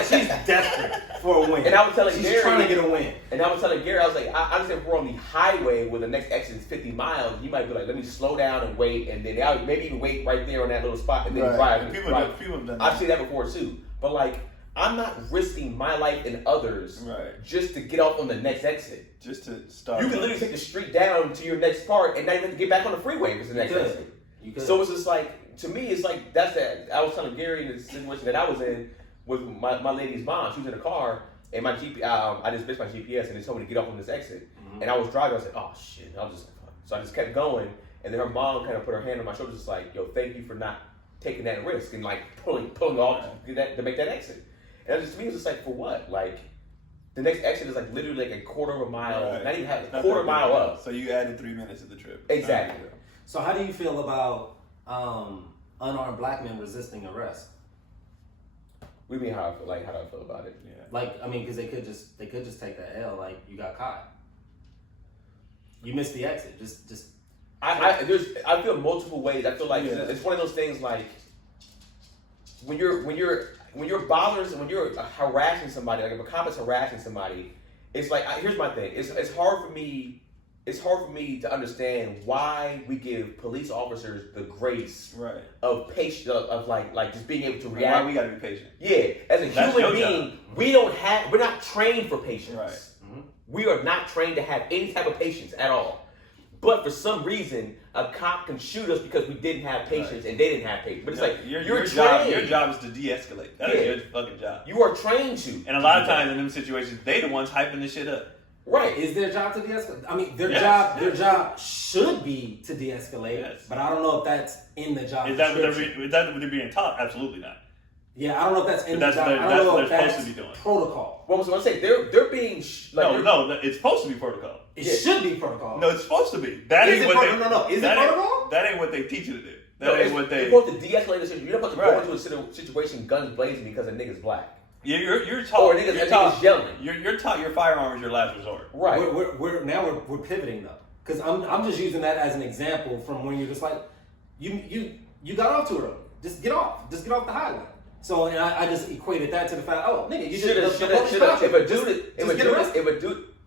She's desperate for a win. And I was telling she's Gary, trying to get a win. And I was telling Gary, I was like, I understand if we're on the highway where the next exit is 50 miles, you might be like, let me slow down and wait, and then I'll maybe even wait right there on that little spot and then drive. People have done that. I've seen that before too. But like, I'm not risking my life and others Right. just to get off on the next exit. Just to start. You can literally take the street down to your next part and not even have to get back on the freeway if it's the next You could. exit. You could. So it's just like, to me, it's like, that's that. I was telling Gary in the situation that I was in with my lady's mom. She was in a car, and my I just missed my GPS, and they told me to get off on this exit. Mhm. And I was driving. I was like, oh shit. I was just like, fuck. So I just kept going, and then her mom kind of put her hand on my shoulder, just like, yo, thank you for not taking that risk and like pulling off to make that exit. And to me, it was just like, for what? Like, the next exit is like literally like a quarter of a mile, Right. not even half, Not quarter that mile big. up. So you added 3 minutes of the trip. Exactly. So how do you feel about unarmed black men resisting arrest? What do you mean how I feel? Like, how do I feel about it? Yeah. Like, I mean, because they could just take that L. Like, you got caught. You missed the exit. Just. I feel multiple ways. I feel like Yeah. it's one of those things like when you're bothering, when you're harassing somebody, like if a cop is harassing somebody, it's like here's my thing. It's hard for me. it's hard for me to understand why we give police officers the grace Right. of patience, of like just being able to Why react. we gotta be patient? Yeah, as a That's human your being, job. we're not trained for patience. Right. Mhm. We are not trained to have any type of patience at all. But for some reason, a cop can shoot us because we didn't have patience and they didn't have patience. But it's like your trained. job is to de-escalate. That Yeah. is your fucking job. You are trained to. And a lot of times in them situations, they the ones hyping this shit up. Right. Is their job to de-escalate? I mean, their Yes. job should be to de-escalate, Yes. but I don't know if that's in the job Is that what description. they're being taught? Absolutely not. Yeah, I don't know if that's in But the that's job. what I they're don't know if supposed that's to be doing. protocol. What was I say? They're being It's supposed to be protocol. It Yeah. should be protocol. No, it's supposed to be. That Is ain't it what pro- they. no. Is it that ain't- protocol? That ain't what they teach you to do. That No, ain't what you're they. supposed to de-escalate the situation. You're not supposed to Right. go into a situation guns blazing because a nigga's black. Yeah, you're taught. Or a nigga's yelling. You're taught your firearm is your last resort. Right. We're pivoting though, because I'm just using that as an example from when you're just like you got off too early. Just get off the highway. So and I just equated that to the fact, oh nigga, you Should have.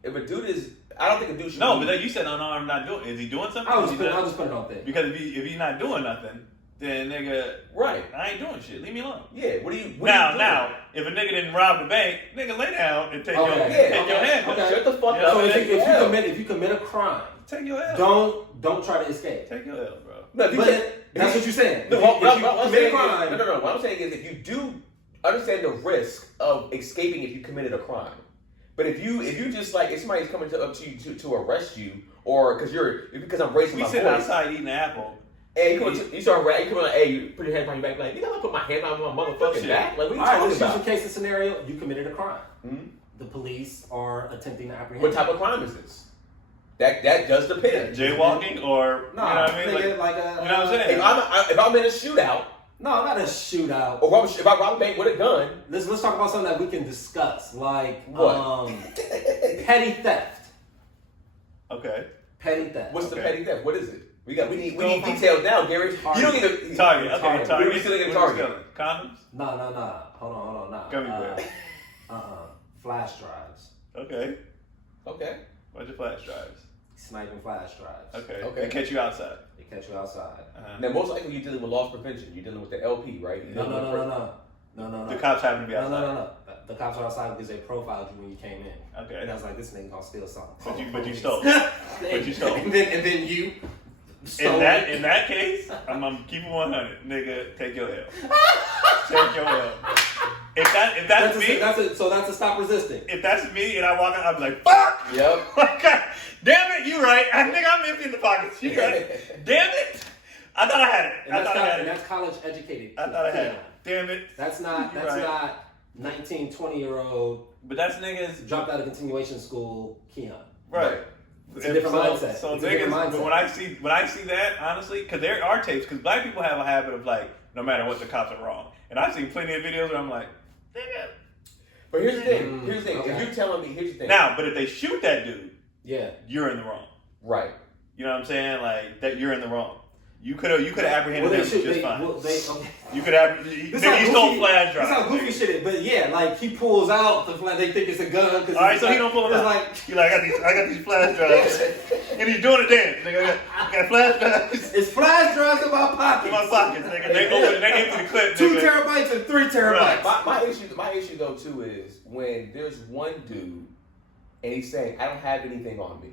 If a dude is, I don't think a dude should. No, be- but then you said, no, I'm not doing. Is he doing something? I'll Is he just not- put it on there. Because if he's not doing nothing, then nigga, Right. I ain't doing shit. Leave me alone. Yeah. What do you? Now, if a nigga didn't rob the bank, nigga, lay down and take your Okay. Yeah. hand. Okay. Shut the fuck Yeah. up. So and take your L. if you commit a crime, Take your L. don't try to escape. Take your L, bro. No, if you But take- that's what you're saying. No, If what you I'm commit a saying crime, is, no. What I'm saying is, if you do understand the risk of escaping if you committed a crime, but if you just like if somebody's coming up to you to arrest you, or because I'm raising We my sitting voice, outside eating an apple. and you start you come like, hey, you put your hand behind your back, like, nigga, I'm gonna put my hand on my motherfucking Shit. back. Like, what are you all right, talking let's use about? a case of scenario. You committed a crime. Mhm. The police are attempting to apprehend. What type of crime is this? That does depend. Jaywalking or, No, you know what I mean? nigga, Like, like a, you know what I'm saying? If I'm in a shootout, No, not a shootout. or if I rob a bank with a gun, Let's talk about something that we can discuss, like What? petty theft. Okay. Petty theft. what's the Okay. petty theft? What is it? We need Go from- details now, Gary. You don't need to Target. Okay, Target. Target. We still in What Target. you stealing? Condoms? No. Hold on. Nah. Gummy bear. Flash drives. Okay. Okay. Bunch of flash drives. Sniping flash drives. Okay. Okay. They catch you outside. They catch you outside. Now, most likely you're dealing with loss prevention. You're dealing with the LP, right? You're dealing with No. The cops happen to be outside. No. The cops are outside because they profiled you when you came in. Okay. And I was like, this nigga gonna steal something. But you stole. But you stole. and then you stole. In that case, I'm gonna keep it 100, nigga. Take your L. Take your L. If that's me, So that's a stop resisting. if that's me, and I walk out, I'm like, fuck. Yep. God, damn it, you right. I think I'm empty in the pockets. You right. Damn it. I thought I had it. And I thought I had and it. that's college educated. I thought I had Yeah. it. Damn it. That's not You're right. 19, 20-year-old But that's niggas. dropped out of continuation school Keon. Right. It's a different mindset. So It's a different niggas, mindset. but when I see that, honestly, because there are tapes, because black people have a habit of like, no matter what, the cops are wrong. And I've seen plenty of videos where I'm like, nigga. But here's the thing. Okay. If you're telling me, here's the thing. Now, but if they shoot that dude, Yeah. you're in the wrong. Right. You know what I'm saying? Like that, you're in the wrong. You could have apprehended him just fine. You could have. He stole flash drive. That's how goofy shit is. But yeah, like he pulls out the flash. They think it's a gun. All right, so he don't pull it it's out. like He like, I got these flash drives, and he's doing a dance. Nigga, I got flash drives it's flash drives in my pockets. in my pockets. Nigga, they empty the clip. 2 nigga. terabytes and 3 terabytes. Right. My issue though too is when there's one dude and he's saying, I don't have anything on me,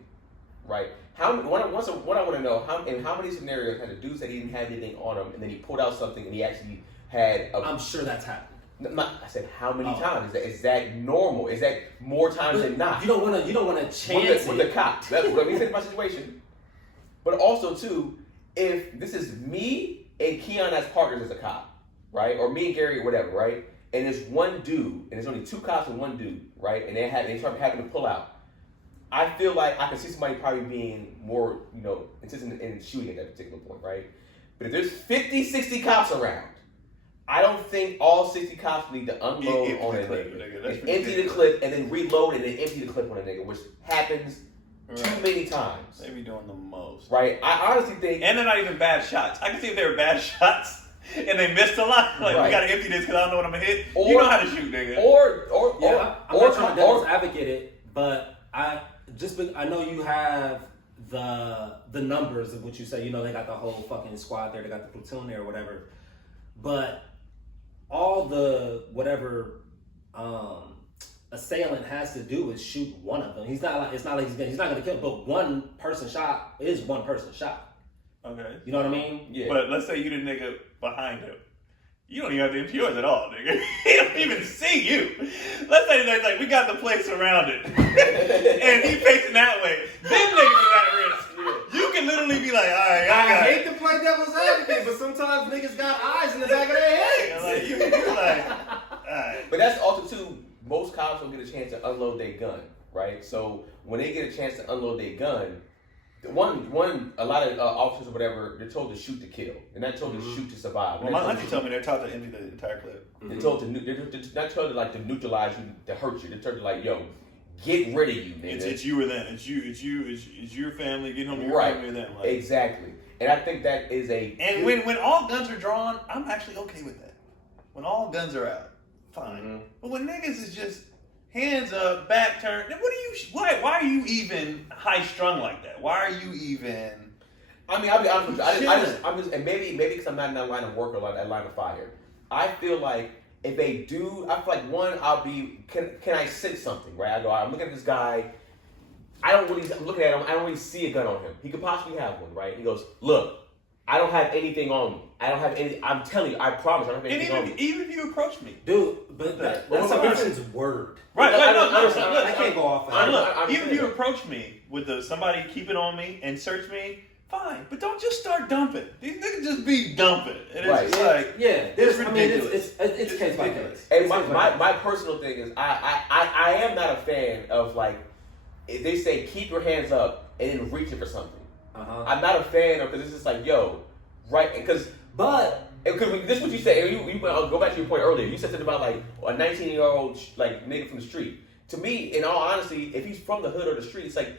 right? What I want to know, in how many scenarios had a dude said he didn't have anything on him and then he pulled out something and he actually had a... I'm sure that's happened. I said how many Oh. times? Is that normal? Is that more times than not? You don't want to chance with the cop. Let me say my situation. But also too, if this is me and Keon as partners as a cop, right? Or me and Gary or whatever, right? And there's one dude, and there's only 2 cops and 1 dude, right? And they start having to pull out. I feel like I can see somebody probably being more, insistent in shooting at that particular point, right? But if there's 50, 60 cops around, I don't think all 60 cops need to unload Empty on the a clip, nigga. nigga. That's And empty the ridiculous. clip and then reload and then empty the clip on a nigga, which happens too Right. many times. They be doing the most. Right? I honestly think... And they're not even bad shots. I can see if they were bad shots and they missed a lot. Like, Right. we gotta empty this because I don't know what I'm gonna hit. Or- you know how to shoot, nigga. I'm not trying to devil's advocate it, but I know you have the numbers of what you say. You know, they got the whole fucking squad there. They got the platoon there or whatever. But all the whatever assailant has to do is shoot one of them. It's not like he's not going to kill. But one person shot is one person shot. Okay. You know what I mean? Yeah. But let's say you the nigga behind him. You don't even have to empty yours at all, nigga. He don't even see you. Let's say that's like we got the place surrounded, and he facing that way. Them niggas is at risk. You can literally be like, all right, I hate to play devil's advocate, but sometimes niggas got eyes in the back of their heads. Like, you're like, all right. But that's also too. Most cops don't get a chance to unload their gun, right? So when they get a chance to unload their gun, a lot of officers or whatever, they're told to shoot to kill. They're not told to shoot to survive. Well, my auntie told me they're taught to empty the entire clip. They're told to. They're not told to like to neutralize you, to hurt you. They're told to like, yo, get rid of you, nigga. It's you or them. It's your family. Get home to your Right. family or them. Like, Exactly. And I think that is a. and when all guns are drawn, I'm actually okay with that. When all guns are out, fine. Mm-hmm. But when niggas is just hands up, back turned, then why are you even high strung like that? Why are you even? I mean, I'll be honest with you. I'm just, and maybe because I'm not in that line of work or that line of fire. I feel like if they do, I feel like one, I'll be. Can I sense something? Right? I go. I'm looking at this guy. I'm looking at him. I don't really see a gun on him. He could possibly have one, right? He goes, look, I don't have anything on me. I don't have any. I'm telling you, I promise, I don't have anything on me. Even if you approach me, Dude, but that's a person's word. right? I can't go off that. Look, even if you approach me with somebody keep it on me and search me, fine. But don't just start dumping. These niggas just be dumping. And it's Right. just like, It's ridiculous. It's case by ridiculous. case. And my personal thing is, I am not a fan of like, if they say keep your hands up and then reaching for something. I'm not a fan of, because it's just like, yo, right? Because this is what you said. You go back to your point earlier. You said something about like a 19-year-old like nigga from the street. To me, in all honesty, if he's from the hood or the street, it's like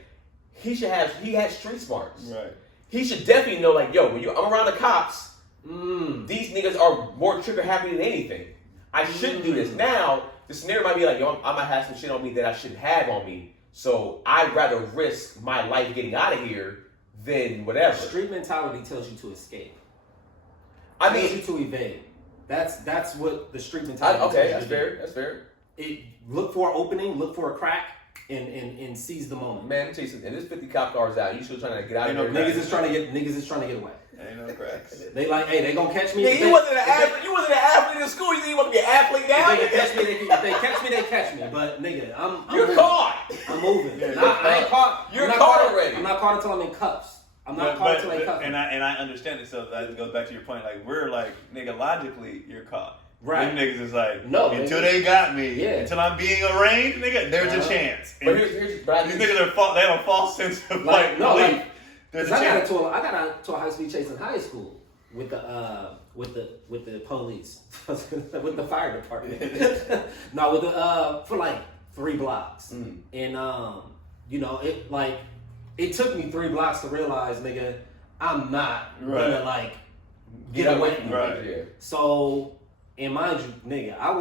he has street smarts. Right. He should definitely know, like, yo, when I'm around the cops, these niggas are more trigger happy than anything. I shouldn't do this. Now, the scenario might be like, yo, I might have some shit on me that I shouldn't have on me. So I'd rather risk my life getting out of here than whatever. Street mentality tells you to escape. I Tells mean, you to evade. That's what the street mentality tells okay, you that's to do. fair. That's fair. Look for an opening, look for a crack, and seize the moment. Man, let me tell you something. And there's 50 cop cars out. You still trying to get out of Ain't there. no Niggas is trying to get away. Ain't no cracks. They like, hey, they gonna catch me. Yeah, you wasn't an athlete in school. You didn't want to be an athlete now. If they catch me, they catch me. But nigga, I'm You're moving. caught. I'm moving. Yeah, I ain't caught. You're I'm not caught already. I'm not caught until I'm in cuffs. I'm not caught until they cuff me. And I understand it. So that goes back to your point. Like we're like, nigga, logically you're caught. Right. Them niggas is like, No, until nigga. they got me, Yeah. until I'm being arraigned, nigga, there's a chance. But And here's these niggas are they have a false sense of Like, no, belief. like, There's 'cause a chance. I got into a high speed chase in high school with the police, with the fire department. No, with the for like 3 blocks, and you know it took me 3 blocks to realize, nigga, I'm not gonna like get away from Right. it. Yeah. So, and mind you, nigga, I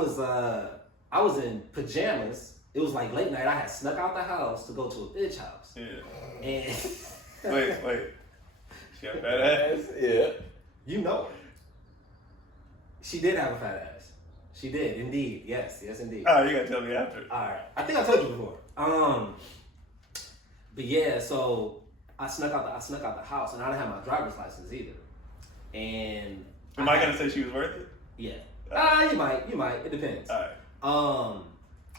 was in pajamas. It was like late night. I had snuck out the house to go to a bitch house. Yeah. And Wait. She got a fat ass? Yeah. you know her. She did have a fat ass. She did, indeed. Yes, indeed. Oh, you gotta tell me after. Alright. I think I told you before. But yeah, so I snuck out the house, and I didn't have my driver's license either. And Am I gonna say she was worth it? Yeah. You might. It depends. Alright.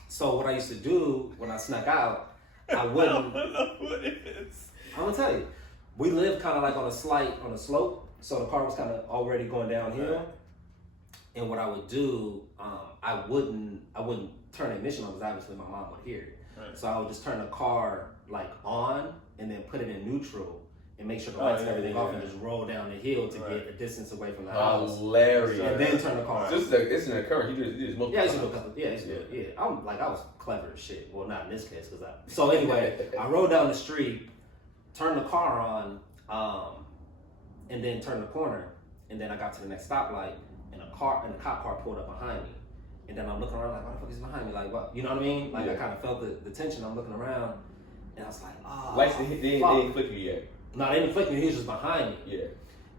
So what I used to do when I snuck out, I wouldn't. I don't know what it is. I'm gonna tell you, we lived kind of like on a slope, so the car was kind of already going downhill. Right. And what I would do, I wouldn't turn the ignition on because obviously my mom would hear it. Right. So I would just turn the car like on and then put it in neutral and make sure the lights and everything off and just roll down the hill to get a distance away from the house. Hilarious. And then turn the car on. It's an occurrence. You did this multiple Yeah, I used to do a times. couple. Yeah, I used to do it. Yeah, I was clever as shit. Well, not in this case, because So anyway, I rode down the street, turned the car on, and then turned the corner, and then I got to the next stoplight, and the cop car pulled up behind me, and then I'm looking around like, what the fuck is behind me? Like, what? You know what I mean? Like I kind of felt the tension. I'm looking around, And I was like, oh, Lights they didn't flicker yet. No, they didn't flick me. He was just behind me. Yeah.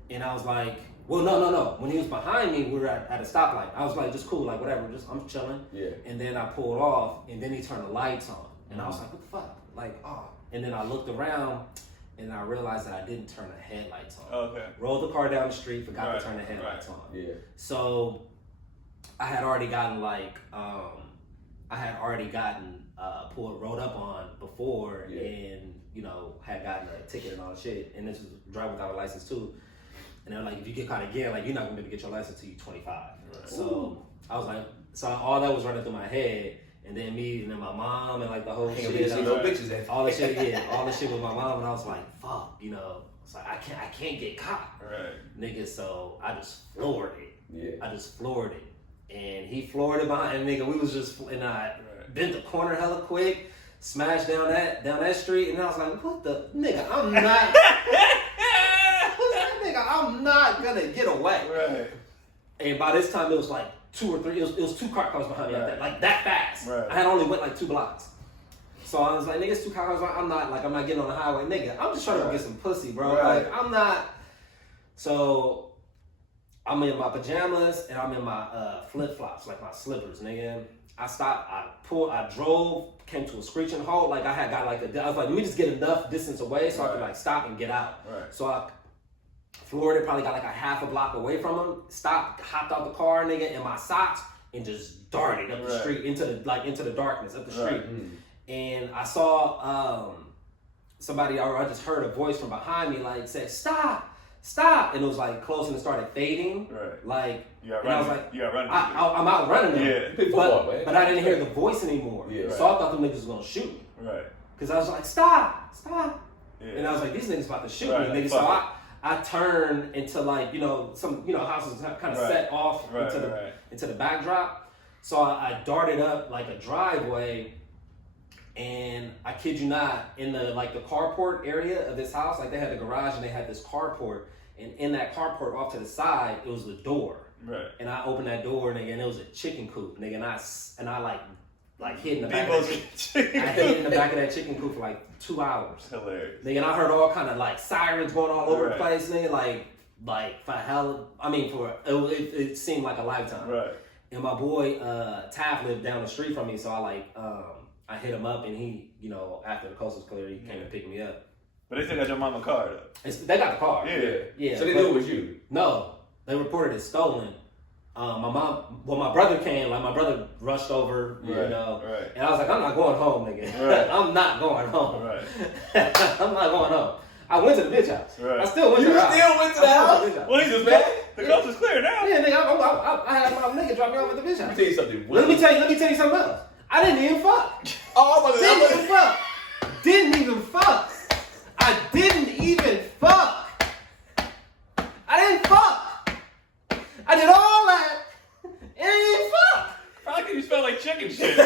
And I was like, well, no. When he was behind me, we were at a stoplight. I was like, just cool, like whatever, just I'm chilling. Yeah. And then I pulled off, and then he turned the lights on, and I was like, what the fuck? Like, oh. And then I looked around, and I realized that I didn't turn the headlights on. Okay. Rolled the car down the street, forgot to turn the headlights on. Yeah. So I had already gotten rolled up on before, and had gotten a ticket and all the shit. And this was driving without a license too. And they're like, if you get caught again, like you're not gonna be able to get your license till you're 25. Right. So I was like, so all that was running through my head. And then me and then my mom and like the whole shit. All the shit, all the shit with my mom, and I was like, fuck, It's like I can't get caught. Right. Nigga, so I just floored it. Yeah. I just floored it. And he floored it behind, and nigga, we was just, and I bent the corner hella quick, smashed down that street, and I was like, what the, nigga, I'm not, nigga, I'm not gonna get away. Right. And by this time, it was like 2 or 3, it was 2 car cars behind me, like that fast. Right. I had only went like 2 blocks. So I was like, nigga, it's 2 car cars, I'm not getting on the highway, nigga, I'm just trying to go get some pussy, bro. Right. Like, I'm not, so I'm in my pajamas and I'm in my flip-flops, like my slippers, nigga. I stopped, I drove, came to a screeching halt, like I was like, let me just get enough distance away so I could like stop and get out. Right. So I floored it, probably got like a half a block away from him, stopped, hopped out the car, nigga, in my socks, and just darted up the street into the darkness up the street. And I saw somebody, or I just heard a voice from behind me like said, stop, and it was like close and it started fading. Right. like You got and I was like, I'm out running them. Yeah. But I didn't hear the voice anymore. Yeah, so I thought the niggas was gonna shoot me. Right. Cause I was like, stop. Yeah. And I was like, these niggas about to shoot Right, me, nigga. fuck So I turned into like, some houses kind of set off into the backdrop. So I darted up like a driveway, and I kid you not, in the carport area of this house, like they had the garage and they had this carport, and in that carport off to the side, it was the door. Right. And I opened that door, nigga, and it was a chicken coop, nigga, and I like hid in the back of that I hid in the back of that chicken coop for like 2 hours. Hilarious. Nigga, and I heard all kind of like sirens going all over the place, nigga, like for hell, it seemed like a lifetime. Right. And my boy Taff lived down the street from me, so I hit him up, and he, after the coast was clear, he came and picked me up. But they still got your mama car though. They got the car. Yeah. So they knew it was you. No, they reported it stolen. My brother came, like my brother rushed over, and I was like, I'm not going home, nigga. Right. I'm not going home. Right. I'm not going home. I went to the bitch house. Right. I still went to the house. You still went to the house? Well, he's just back. The coast is clear now. Yeah, nigga, I had my nigga drop me off at the bitch house. Let me tell you something. Let me tell you something else. I didn't even fuck. Oh, Didn't even fuck. Didn't even fuck. I didn't even fuck. I didn't fuck. I did all that and I didn't fuck. How can you smell like chicken shit?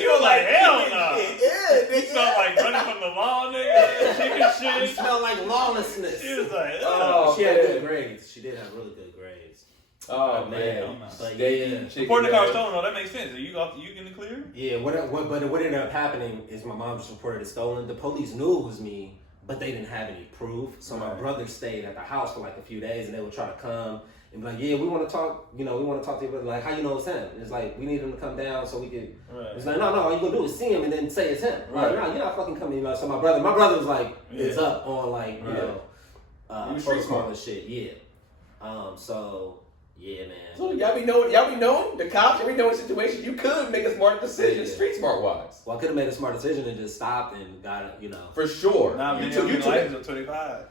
You were like, hell no. Yeah, You smell like running from the law, nigga. Chicken It shit. smelled like lawlessness. She was like, Oh, She had man. good grades. She did have really good grades. Oh, man. man. But Steak, yeah. chicken, Reporting the car man. stolen, though, that makes sense. Are you in the clear? Yeah, but what ended up happening is my mom just reported it stolen. The police knew it was me, but they didn't have any proof. So my brother stayed at the house for like a few days, and they would try to come and be like, yeah, we want to talk, we want to talk to you, but like, how you know it's him? And it's like, we need him to come down so we could, it's like, no, all you gonna do is see him and then say it's him. Like, no, you're not fucking coming, So my brother was like, is up on like, street smart and shit, yeah. So, yeah, man. So y'all be knowing the cops, y'all be knowing the situation. You could make a smart decision, street smart wise. Well, I could have made a smart decision and just stopped and got it, For sure. Nah, you man, took you it. license at 25.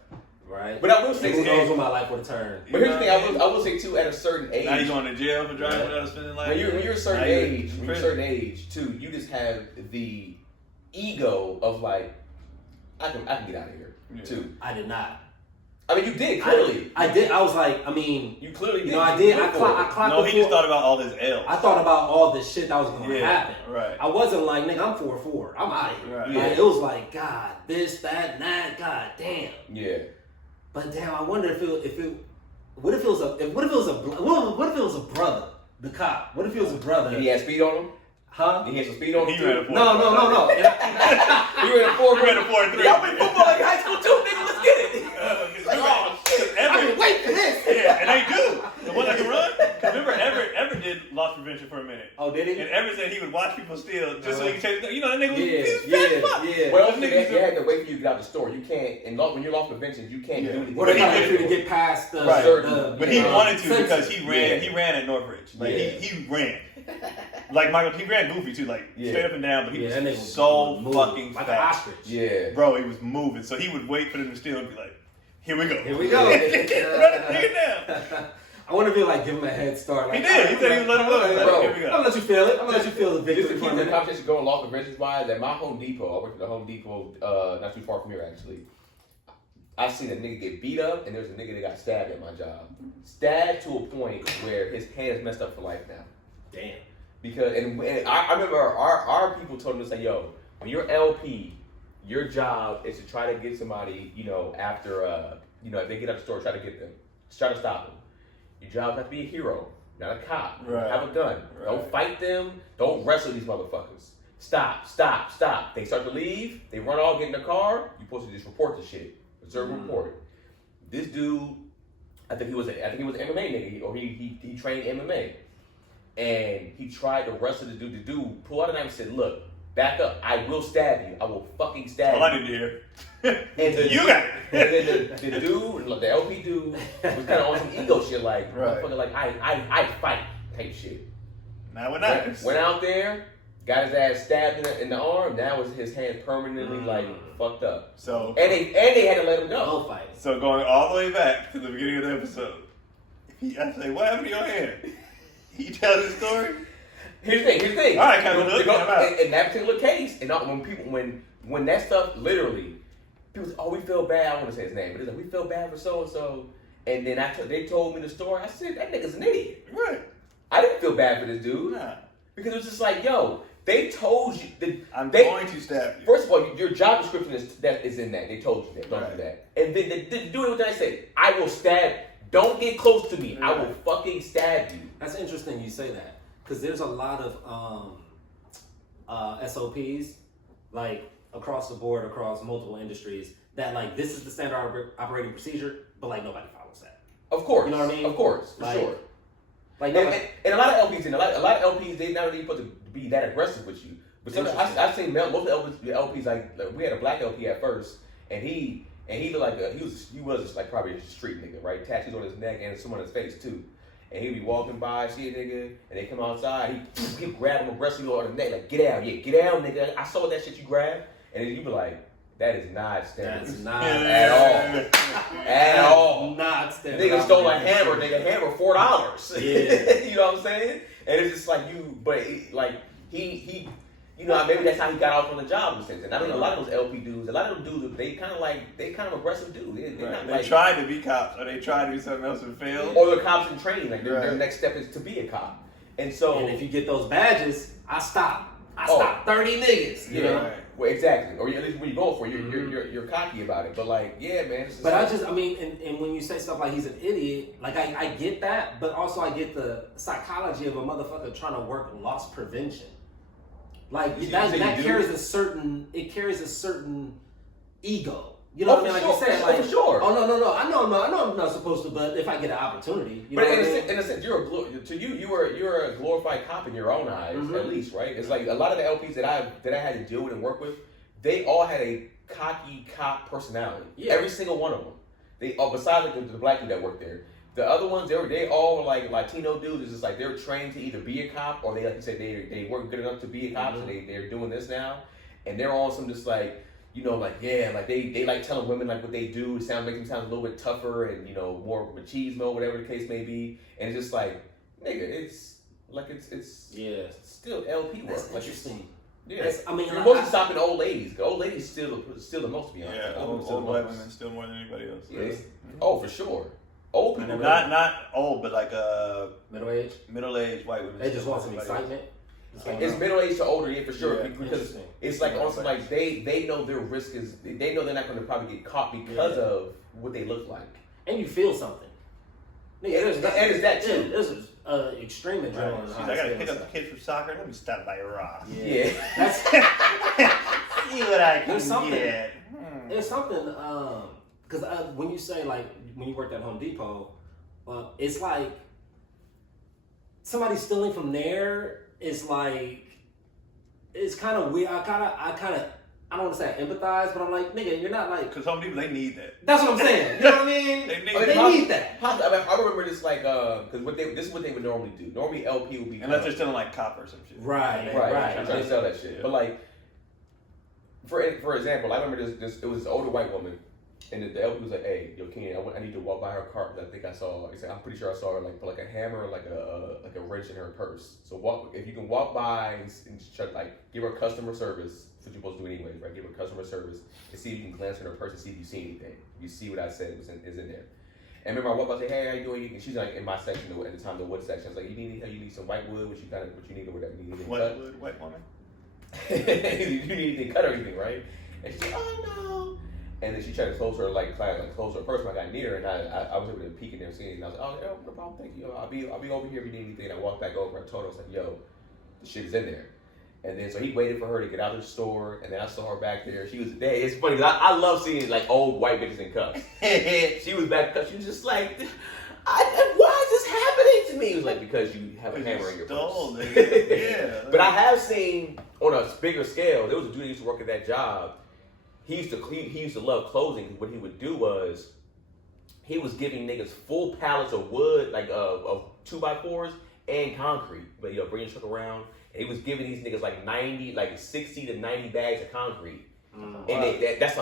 right? But I will say, who knows when my life would have turned. But here's the thing, I will say too, at a certain age. Now you going to jail for driving without spending life. When you're a certain age, too, you just have the ego of like, I can get out of here too. I did not. I mean, you did clearly. I did. I was like, you clearly did. I did. I clocked. No, he just thought about all his L's. I thought about all the shit that was going to happen. Right. I wasn't like, nigga, I'm 4'4". I'm out of here. Right. Like, it was like, God, this, that, and that. God damn. Yeah. But damn, I wonder what if it was a brother, the cop? What if it was a brother? Did he have speed on him? Huh? He had some speed on him He ran a too. 4. No. He ran a 4. He ran a 4.3. Y'all play football in high school too, nigga. Let's get it. Like, oh shit. I can wait for this. Yeah, and they do. The one that can run. Remember, Everett did loss prevention for a minute. Oh, did he? And Everett said he would watch people steal just so he could chase. You know, that nigga was Yeah. fat as fuck. Yeah. Well, Those they niggas had to wait for you to get out the store. You can't, and when you're lost prevention, you can't do anything. What they But he got did to it. get past the, Right. the But he wanted to census. because he ran. Yeah. He ran at Northridge. Like Yeah. he ran. Like Michael, he ran goofy too, like Yeah. straight up and down. But he Yeah, that nigga was was so moving fucking like an fast, ostrich. Yeah. bro. He was moving, so he would wait for them to steal and be like, "Here we go, Here we go. Run the nigga down." I want to be like, give him a head start. Like, He did. He said he was letting him go. Bro. Here we I'm gonna go. let you feel it. I'm gonna let you feel the Just to victory keep for a the minute. conversation going, lost prevention wise, at my Home Depot, I worked at the Home Depot, not too far from here actually. I seen a nigga get beat up, and there's a nigga that got stabbed at my job. Stabbed to a point where his hand is messed up for life now. Damn. Because and I remember our people told him to say, yo, when you're LP, your job is to try to get somebody, after if they get up the store, try to get them. Just try to stop them. Your job has to be a hero, not a cop. Right. Have a gun. Right. Don't fight them. Don't wrestle these motherfuckers. Stop. They start to leave, they run off, get in the car, you're supposed to just report the shit. Observe report. This dude, I think he was an MMA nigga, or he trained MMA. And he tried to wrestle the dude. The dude pulled out a knife and said, look, back up. I will stab you. I will fucking stab All I you. need to hear. And the, You got it. And then the dude, like the LP dude, was kind of on some ego shit, like, Right. motherfucker, like, I fight type shit. Now we're not. Went out there, got his ass stabbed in the arm. Now his hand permanently, like, fucked up. So And they had to let him go. No fighting. So going all the way back to the beginning of the episode, I say, what happened to your hand? He tells his story. Here's the thing. All right, Captain Hook, I'm out. In that particular case, and when that stuff literally, people say, oh, we feel bad. I don't want to say his name, but it's like, we feel bad for so and so. And then they told me the story. I said, that nigga's an idiot. Right. I didn't feel bad for this dude Nah. because it was just like, yo, they told you. I'm going to stab you. First of all, your job description is in that. They told you that. Don't Right. do that. And then the dude was I said, I will stab. Don't get close to me. I will fucking stab you. That's interesting you say that because there's a lot of SOPs like across the board, across multiple industries that like this is the standard operating procedure, but like nobody follows that. Of course. You know what I mean? Of course, for Like, sure. Like And, nobody, and a lot of LPs, a lot of LPs, they not really supposed to be that aggressive with you. But sometimes I've seen most of the LPs like we had a black LP at first, and he looked like he was just like probably a street nigga, right? Tattoos on his neck and some on his face too. And he'd be walking by, see a nigga, and they come outside, he'd grab him aggressively on the neck, like, get out, nigga. I saw that shit you grabbed. And then you'd be like, that is not standard. that's not At all. At all. Not standard. Nigga stole a operating hammer, procedure. $4. Yeah. You know what I'm saying? And it's just like he maybe that's how he got out on the job in a sense. And I think a lot of those LP dudes, they kind of aggressive dudes. They're Right. not They like, tried to be cops, or they tried to do something else and failed. or they're cops in training. Like their Right. next step is to be a cop. And so, And if you get those badges, I stop 30 niggas. You yeah, know. Right. well, exactly. Or at least when you go for it, you're cocky about it. But like, yeah, man. It's just But like, and when you say stuff like he's an idiot, like I get that, but also I get the psychology of a motherfucker trying to work loss prevention. Like You that say you do? carries a certain ego. You know what I mean? Like you said, like for sure. oh no, I know I'm not supposed to, but if I get an opportunity, you know But what I in mean? a sense, you're a glorified cop in your own eyes, Mhm. at least, right? It's like a lot of the LPs that I had to deal with and work with, they all had a cocky cop personality. Yeah. Every single one of them. They besides like the black dude that worked there. The other ones, they all were like Latino dudes. It's just like they're trained to either be a cop or they, like you said, they weren't good enough to be a cop, so they're doing this now, and they're all some just like. They like telling women like what they do. It makes them sound a little bit tougher and more machismo, whatever the case may be. And it's just like, nigga, it's Yeah. still LP work. That's Like interesting. yeah, That's- I mean, you're like, mostly stopping old ladies. Old ladies still the most, to be honest. Yeah, old black women still more than anybody else. Yes. Oh, for sure. Old people. Not old, but like Middle age. middle-aged white women. They just still want some more than anybody excitement. It's middle aged to older, yeah, for sure. Yeah, because interesting. it's like also like they know their risk is. They know they're not going to probably get caught because of what they look like. And you feel something. Nigga, And it's that too. There's extreme adrenaline. She's high like, I gotta scale pick up stuff. the kids from soccer. Let me stop by Ross. Yeah. That's See what I can There's something- get. there's something because when you say like when you worked at Home Depot, it's like somebody stealing from there. It's like it's kind of weird. I don't want to say I empathize, but I'm like, nigga, you're not like. Because Home Depot, they need that. That's what I'm saying. You know what I mean? They need They that. need that. I remember this like because this is what they would normally do. Normally LP would be Unless they're stealing like copper or some shit. Right. I'm trying to sell that shit. Yeah. But like, for example, I remember this. It was this older white woman, and the LP was like, "Hey, yo, Ken, I need to walk by her cart. I think I saw. He said, I'm pretty sure I saw her like put like a hammer, like a wrench in her purse. So if you can walk by and try to like give her customer service. That's what you're supposed to do anyway, right? Give her customer service and see if you can glance in her purse and see if you see anything. You see what I said is in there. And remember, I walked by and say, "Hey, how you doing?" And she's like in my section at the time, the wood section. I was like, "You need some white wood, what you need or whatever. You need anything cut? White woman? You need anything cut or anything, right?" And she's like, "Oh no." And then she tried to close her close her purse when I got near her, and I was able to peek in there and see it. And I was like, "Oh, yeah, no problem, thank you. I'll be over here if you need anything." And I walked back over. I told her, I was like, "Yo, the shit is in there." And then so he waited for her to get out of the store, and then I saw her back there. She was there. It's funny because I love seeing like old white bitches in cuffs. She was back because she was just like, "Why is this happening to me?" It was like, because you have a hammer in your stole, purse. nigga. Yeah. But I have seen on a bigger scale. There was a dude that used to work at that job. He used to love closing. What he would do was he was giving niggas full pallets of wood, like of 2x4s and concrete. But bring your truck around. And he was giving these niggas like 60 to 90 bags of concrete. And that's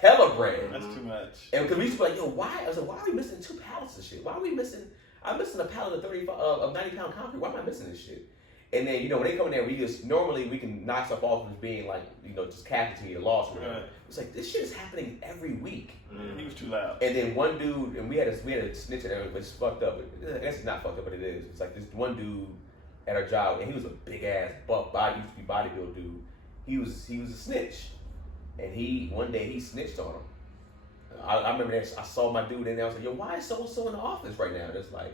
hella bread. That's too much. And because we used to be like, "Yo, why?" I was like, "Why are we missing 2 pallets of shit? Why are we missing? I'm missing a pallet of 90-pound concrete. Why am I missing this shit?" And then when they come in there, normally we can knock stuff off as being like just casualty or loss or whatever. Right. It's like this shit is happening every week. He was too loud. And then one dude, and we had a snitch at him, but it's fucked up. I guess it's not fucked up, but it is. It's like this one dude at our job, and he was a big ass buff body, used to be bodybuilder dude. He was a snitch, and one day he snitched on him. I remember that I saw my dude in there. I was like, "Yo, why is so and so in the office right now?" It's like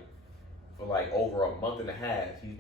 for like over a month and a half, he's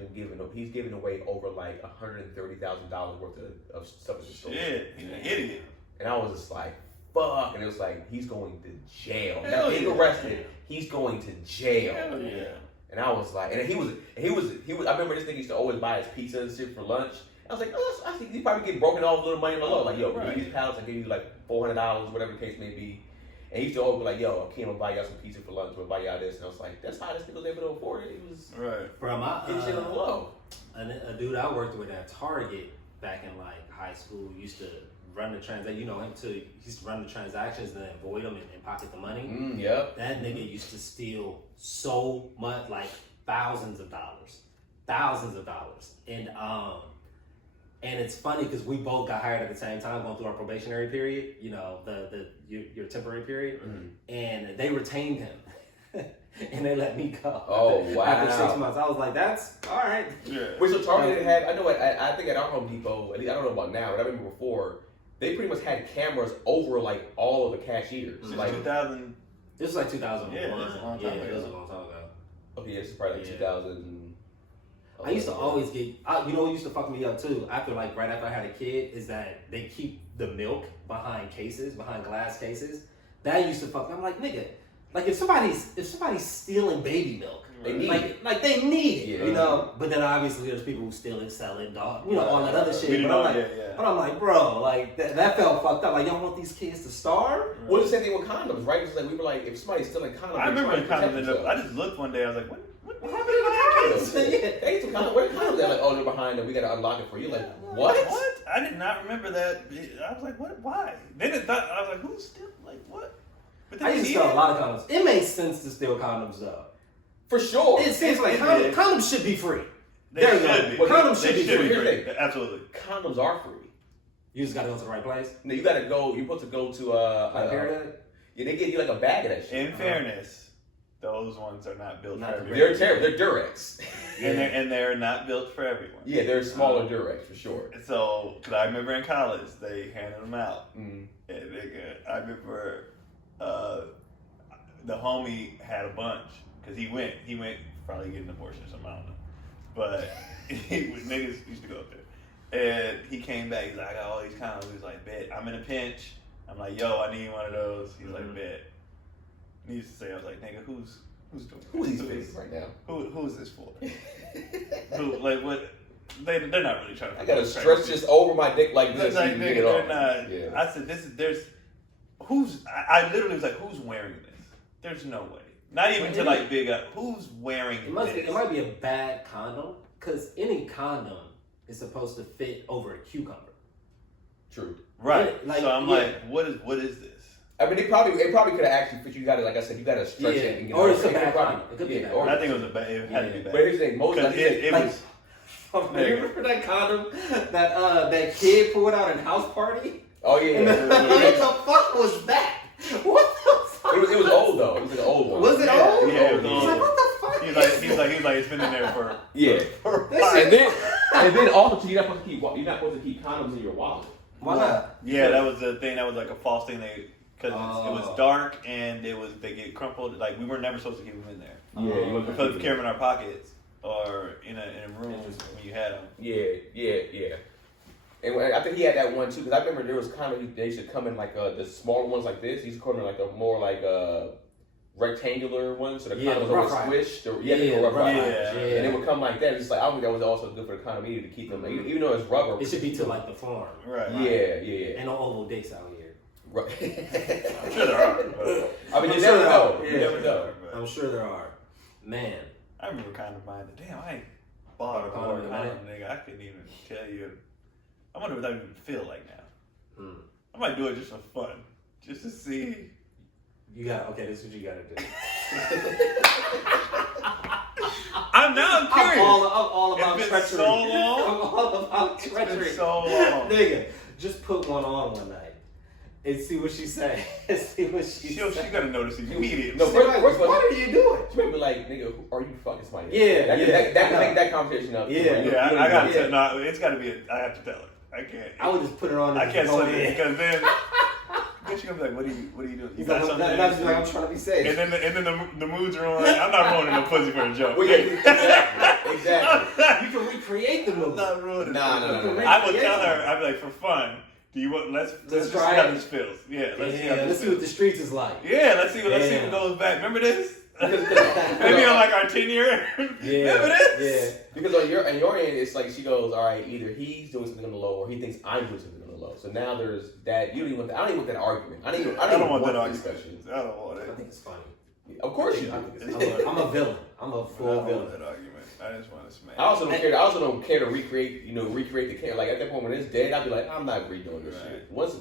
giving away over like $130,000 worth of stuff at the store. Shit, he's an idiot. And I was just like, "Fuck!" And it was like, he's going to jail. Hell Now, being yeah. arrested, he's going to jail. Hell yeah. And I was like, and he was. I remember this nigga used to always buy his pizza and shit for lunch. I was like, "Oh, I think he probably get broken off a little money in the low." Like, "Yo, Right. give these pallets, I give you like $400, whatever the case may be." And he used to always be like, "Yo, Akeem, I'll buy y'all some pizza for lunch. I'll buy y'all this." And I was like, that's how this nigga was able to afford it. He was Right. Bro, getting shit on the low. a dude I worked with at Target back in like high school used to run the he used to run the transactions and then void them and pocket the money. Yep. That nigga used to steal so much, like thousands of dollars, and it's funny because we both got hired at the same time, going through our probationary period, your temporary period, and they retained him, and they let me go. Oh, wow. After 6 months, I was like, "That's all right." Yeah. Which the Target had, I know, I think at our Home Depot, at least I don't know about now, but I remember before, they pretty much had cameras over like all of the cashiers. Since Like, 2000. This was like 2001. Yeah, that's a long time ago. It was a long time ago. okay, this is probably like Yeah. 2000. I used to always get, what used to fuck me up too, right after I had a kid, is that they keep the milk behind glass cases. That used to fuck me. I'm like, nigga, like if somebody's stealing baby milk, They need it. like they need it, Yeah. But then obviously there's people who steal it, sell it, dog, all that other shit. We didn't But I'm know, like, yeah. but I'm like, bro, like that felt fucked up. Like y'all want these kids to starve? Well, it's the same thing with condoms, right? It's like we were like, if somebody's stealing condoms, I remember the they're trying condoms to ended protect up. I just looked one day. I was like, what What happened to the condoms? themselves. They took condoms. Where the condoms? They're like, "Oh, they're behind them. We gotta unlock it for you." Like, what? What? I did not remember that. I was like, what? Why? Then it thought, I was like, who's still like what? But then I used to steal a lot of condoms. It makes sense to steal condoms though. For sure. It seems like It condoms should be free. They There you should go. be. Condoms They should be free. Here's the thing. Absolutely. Condoms are free. You just gotta go to the right place. No, you gotta go. You're supposed to go to Like Parenthood? yeah, they give you like a bag of that shit. In fairness, those ones are not built Not for the everyone. They're terrible. They're Durex. And they're not built for everyone. Yeah, they're smaller Durex for sure. So, cause I remember in college they handed them out, Mm. and I remember the homie had a bunch, because he went probably get an abortion or something, I don't know. But niggas used to go up there. And he came back, he's like, I got all these condoms. He's like, bet, I'm in a pinch. I'm like, yo, I need one of those. He's like, bet. And he used to say, I was like, nigga, who's doing Who's these bitches right now? Who's this for? Who, like, what? They're not really trying to. I gotta stretch this over my dick like this. Like, so you nigga, can get it they're off. not. Yeah. I said, I literally was like, who's wearing this? There's no way. Not even to like big up. Who's wearing this? It might be a bad condom, because any condom is supposed to fit over a cucumber. True. Right. Like, so I'm yeah. like, what is this? I mean, it probably could have actually fit you. Got to, like I said, you got to stretch it and get Or it. it's a bad condom. It could be Yeah, bad. or- I think it was a bad. It had to be bad. But here's the thing: most of Because it Like, was. remember that condom that kid pulled out in House Party? Oh yeah. What the fuck was that? What the fuck? It was old though. It was an old one. Was it Yeah, old? yeah, it was I was old. like, what the fuck? He's like, it's been in there for. Yeah. for And then also you're not supposed to keep condoms in your wallet. Why not? Yeah, that was the thing. That was like a false thing. Because it Oh. was dark and they get crumpled. Like we were never supposed to keep them in there. Yeah, you We supposed to carry them in our pockets or in a room when you had them. Yeah. And I think he had that one too, because I remember there was they used to come in like the smaller ones like this. He used to come in like a more like rectangular one, so the Yeah, condoms the always Rough swished. Yeah, Rough Rough Riders. Riders, And it would come like that. It's like I think that was also good for the condom either to keep them, even though it's rubber. It should be to like the farm. Right. Yeah. Ain't no oval dicks out here. Right. I'm sure there are. But I mean, I'm you sure never there know. are. You Yeah. never know. I'm sure there are. Man. I remember kind of buying it. Damn, I ain't bought a condom, nigga. I couldn't even tell you. I wonder what that would even feel like now. I might do it just for fun, just to see. Okay, this is what you gotta do. I'm curious. I'm all about It's been treachery. so long. I'm all about It's treachery. been so long. Nigga, just put one on one night and see what she say. See what she She's say. gonna notice immediately. No, first of all, what are you doing? she might be like, nigga, who are you fucking somebody? Yeah, That yeah. make that conversation up. Yeah. I gotta Yeah. tell. No, it's gotta be. I have to tell her. I can't. I would just put it on. I and can't go slip it in. because then she's gonna be like, "What are you doing? You He's got like, something?" that's like, I'm trying to be safe. And then the moods are on. I'm not ruining no pussy for a joke. Well, yeah, exactly. You can recreate the movie. I'm not ruining. Nah. I would tell her. I'd be like, for fun. Do you want? Let's just try see how it. this feels. Yeah, let's see how Yeah, this let's see what the feels. streets is like. Yeah, let's see what Yeah. goes back. Remember this? Maybe Maybe on like our 10-year. Remember this? Because on your end, it's like she goes, all right, either he's doing something on the low or he thinks I'm doing something on the low. So now there's that. You don't even want that. I don't even want that argument. I don't even want that discussion. I don't want it. I think it's funny. Of course you do. I'm a villain. I'm a I full don't want villain. that argument. I just want to smash. I also don't care to recreate the character. Like at that point when it's dead, I'd be like, I'm not redoing this shit. Once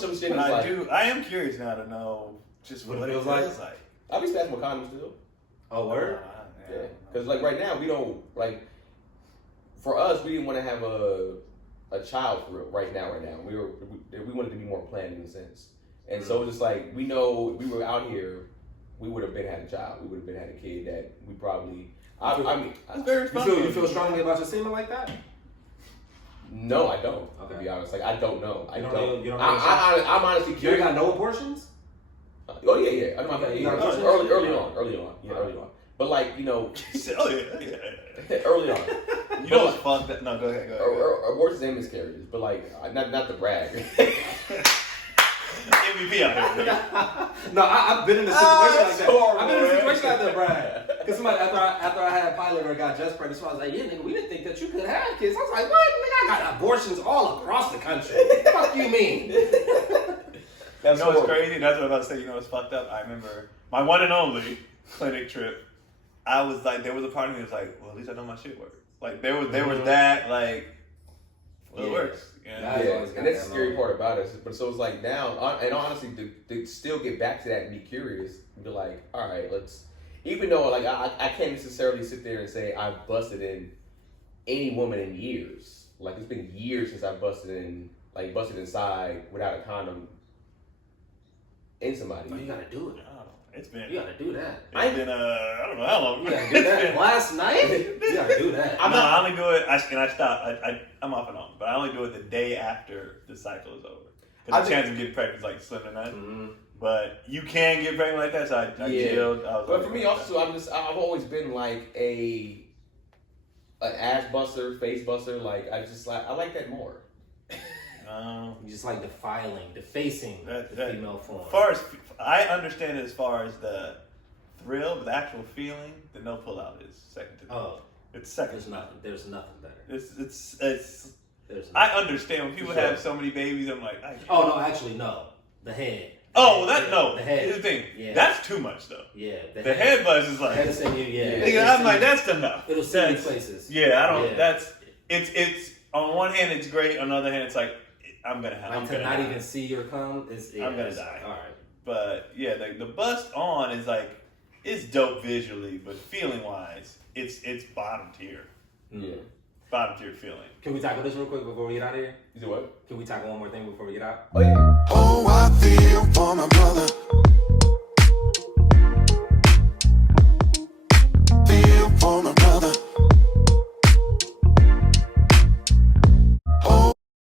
some shit is But like, I am curious now to know just what it feels like. I'll be smashing my condoms still. Oh, word? Yeah, because like right now we don't like. For us, we didn't want to have a child for real right now. We wanted to be more planned in a sense, and so it's just like we know if we were out here, we would have been had a child. We would have been had a kid that we probably. That's very You feel strongly about your semen like that? No, I don't. Okay. To be honest, like I don't know. I You don't don't. know- you don't know I'm honestly You ain't curious. got no abortions? Oh yeah. I'm not You got abortions? early on. Yeah, early on. But like He said, "Oh yeah." early on. You know what's fucked up? No, go ahead. Abortions and miscarriages, but like not the brag. MVP out here. No, I've been in a situation like that. horrible, I've been in a man. situation like that, Brad. Because somebody, after I had a pilot or got just pregnant, so I was like, yeah, nigga, we didn't think that you could have kids. I was like, what? Nigga, I got abortions all across the country. What the fuck you mean? That's You know what's crazy? That's what I was about to say. You know what's fucked up? I remember my one and only clinic trip. I was like, there was a part of me that was like, well, at least I know my shit works. Like there was that like, well, it Yeah. works. Yeah. That's always got and that's the that scary moment. part about it. But so it's like now, and honestly, to still get back to that and be curious, and be like, all right, let's. Even though like I can't necessarily sit there and say I've busted in any woman in years. Like it's been years since I've busted inside without a condom in somebody. Oh, you gotta do it. Oh, it's been. You gotta do that. I don't know how long. You gotta do that. Last night? You gotta do that. I only do it. I stop. I'm off and on, but I only do it the day after the cycle is over. Because the chance of getting pregnant is like slim to none. Mm-hmm. But you can get pregnant like that, so I chilled. I was But like, for me, also, I've always been like an ass buster, face buster. Like I like that more. You just like the filing, the facing, the female form. As far as I understand it, as far as the thrill, but the actual feeling, the no pullout is second to that. Oh, it's second. There's nothing better. It's. There's I understand when people For sure. have so many babies. I'm like, oh no, actually no. The head. Oh, well, no. The head. Here's the thing. Yeah. That's too much though. Yeah. The head buzz is like. The head send you, yeah. Nigga, I'm like, that's enough. It'll send you places. Yeah, I don't. Yeah. That's it's. On one hand, it's great. On the other hand, it's like I'm gonna have. Like I'm to gonna not die. even see your cum is. Yeah, I'm gonna die. All right. But yeah, the bust on is like it's dope visually, but feeling wise, it's bottom tier. Yeah. Bottom tier feeling. Can we tackle this real quick before we get out of here? You do what? Can we tackle one more thing before we get out? Oh yeah. Oh, I feel for my brother.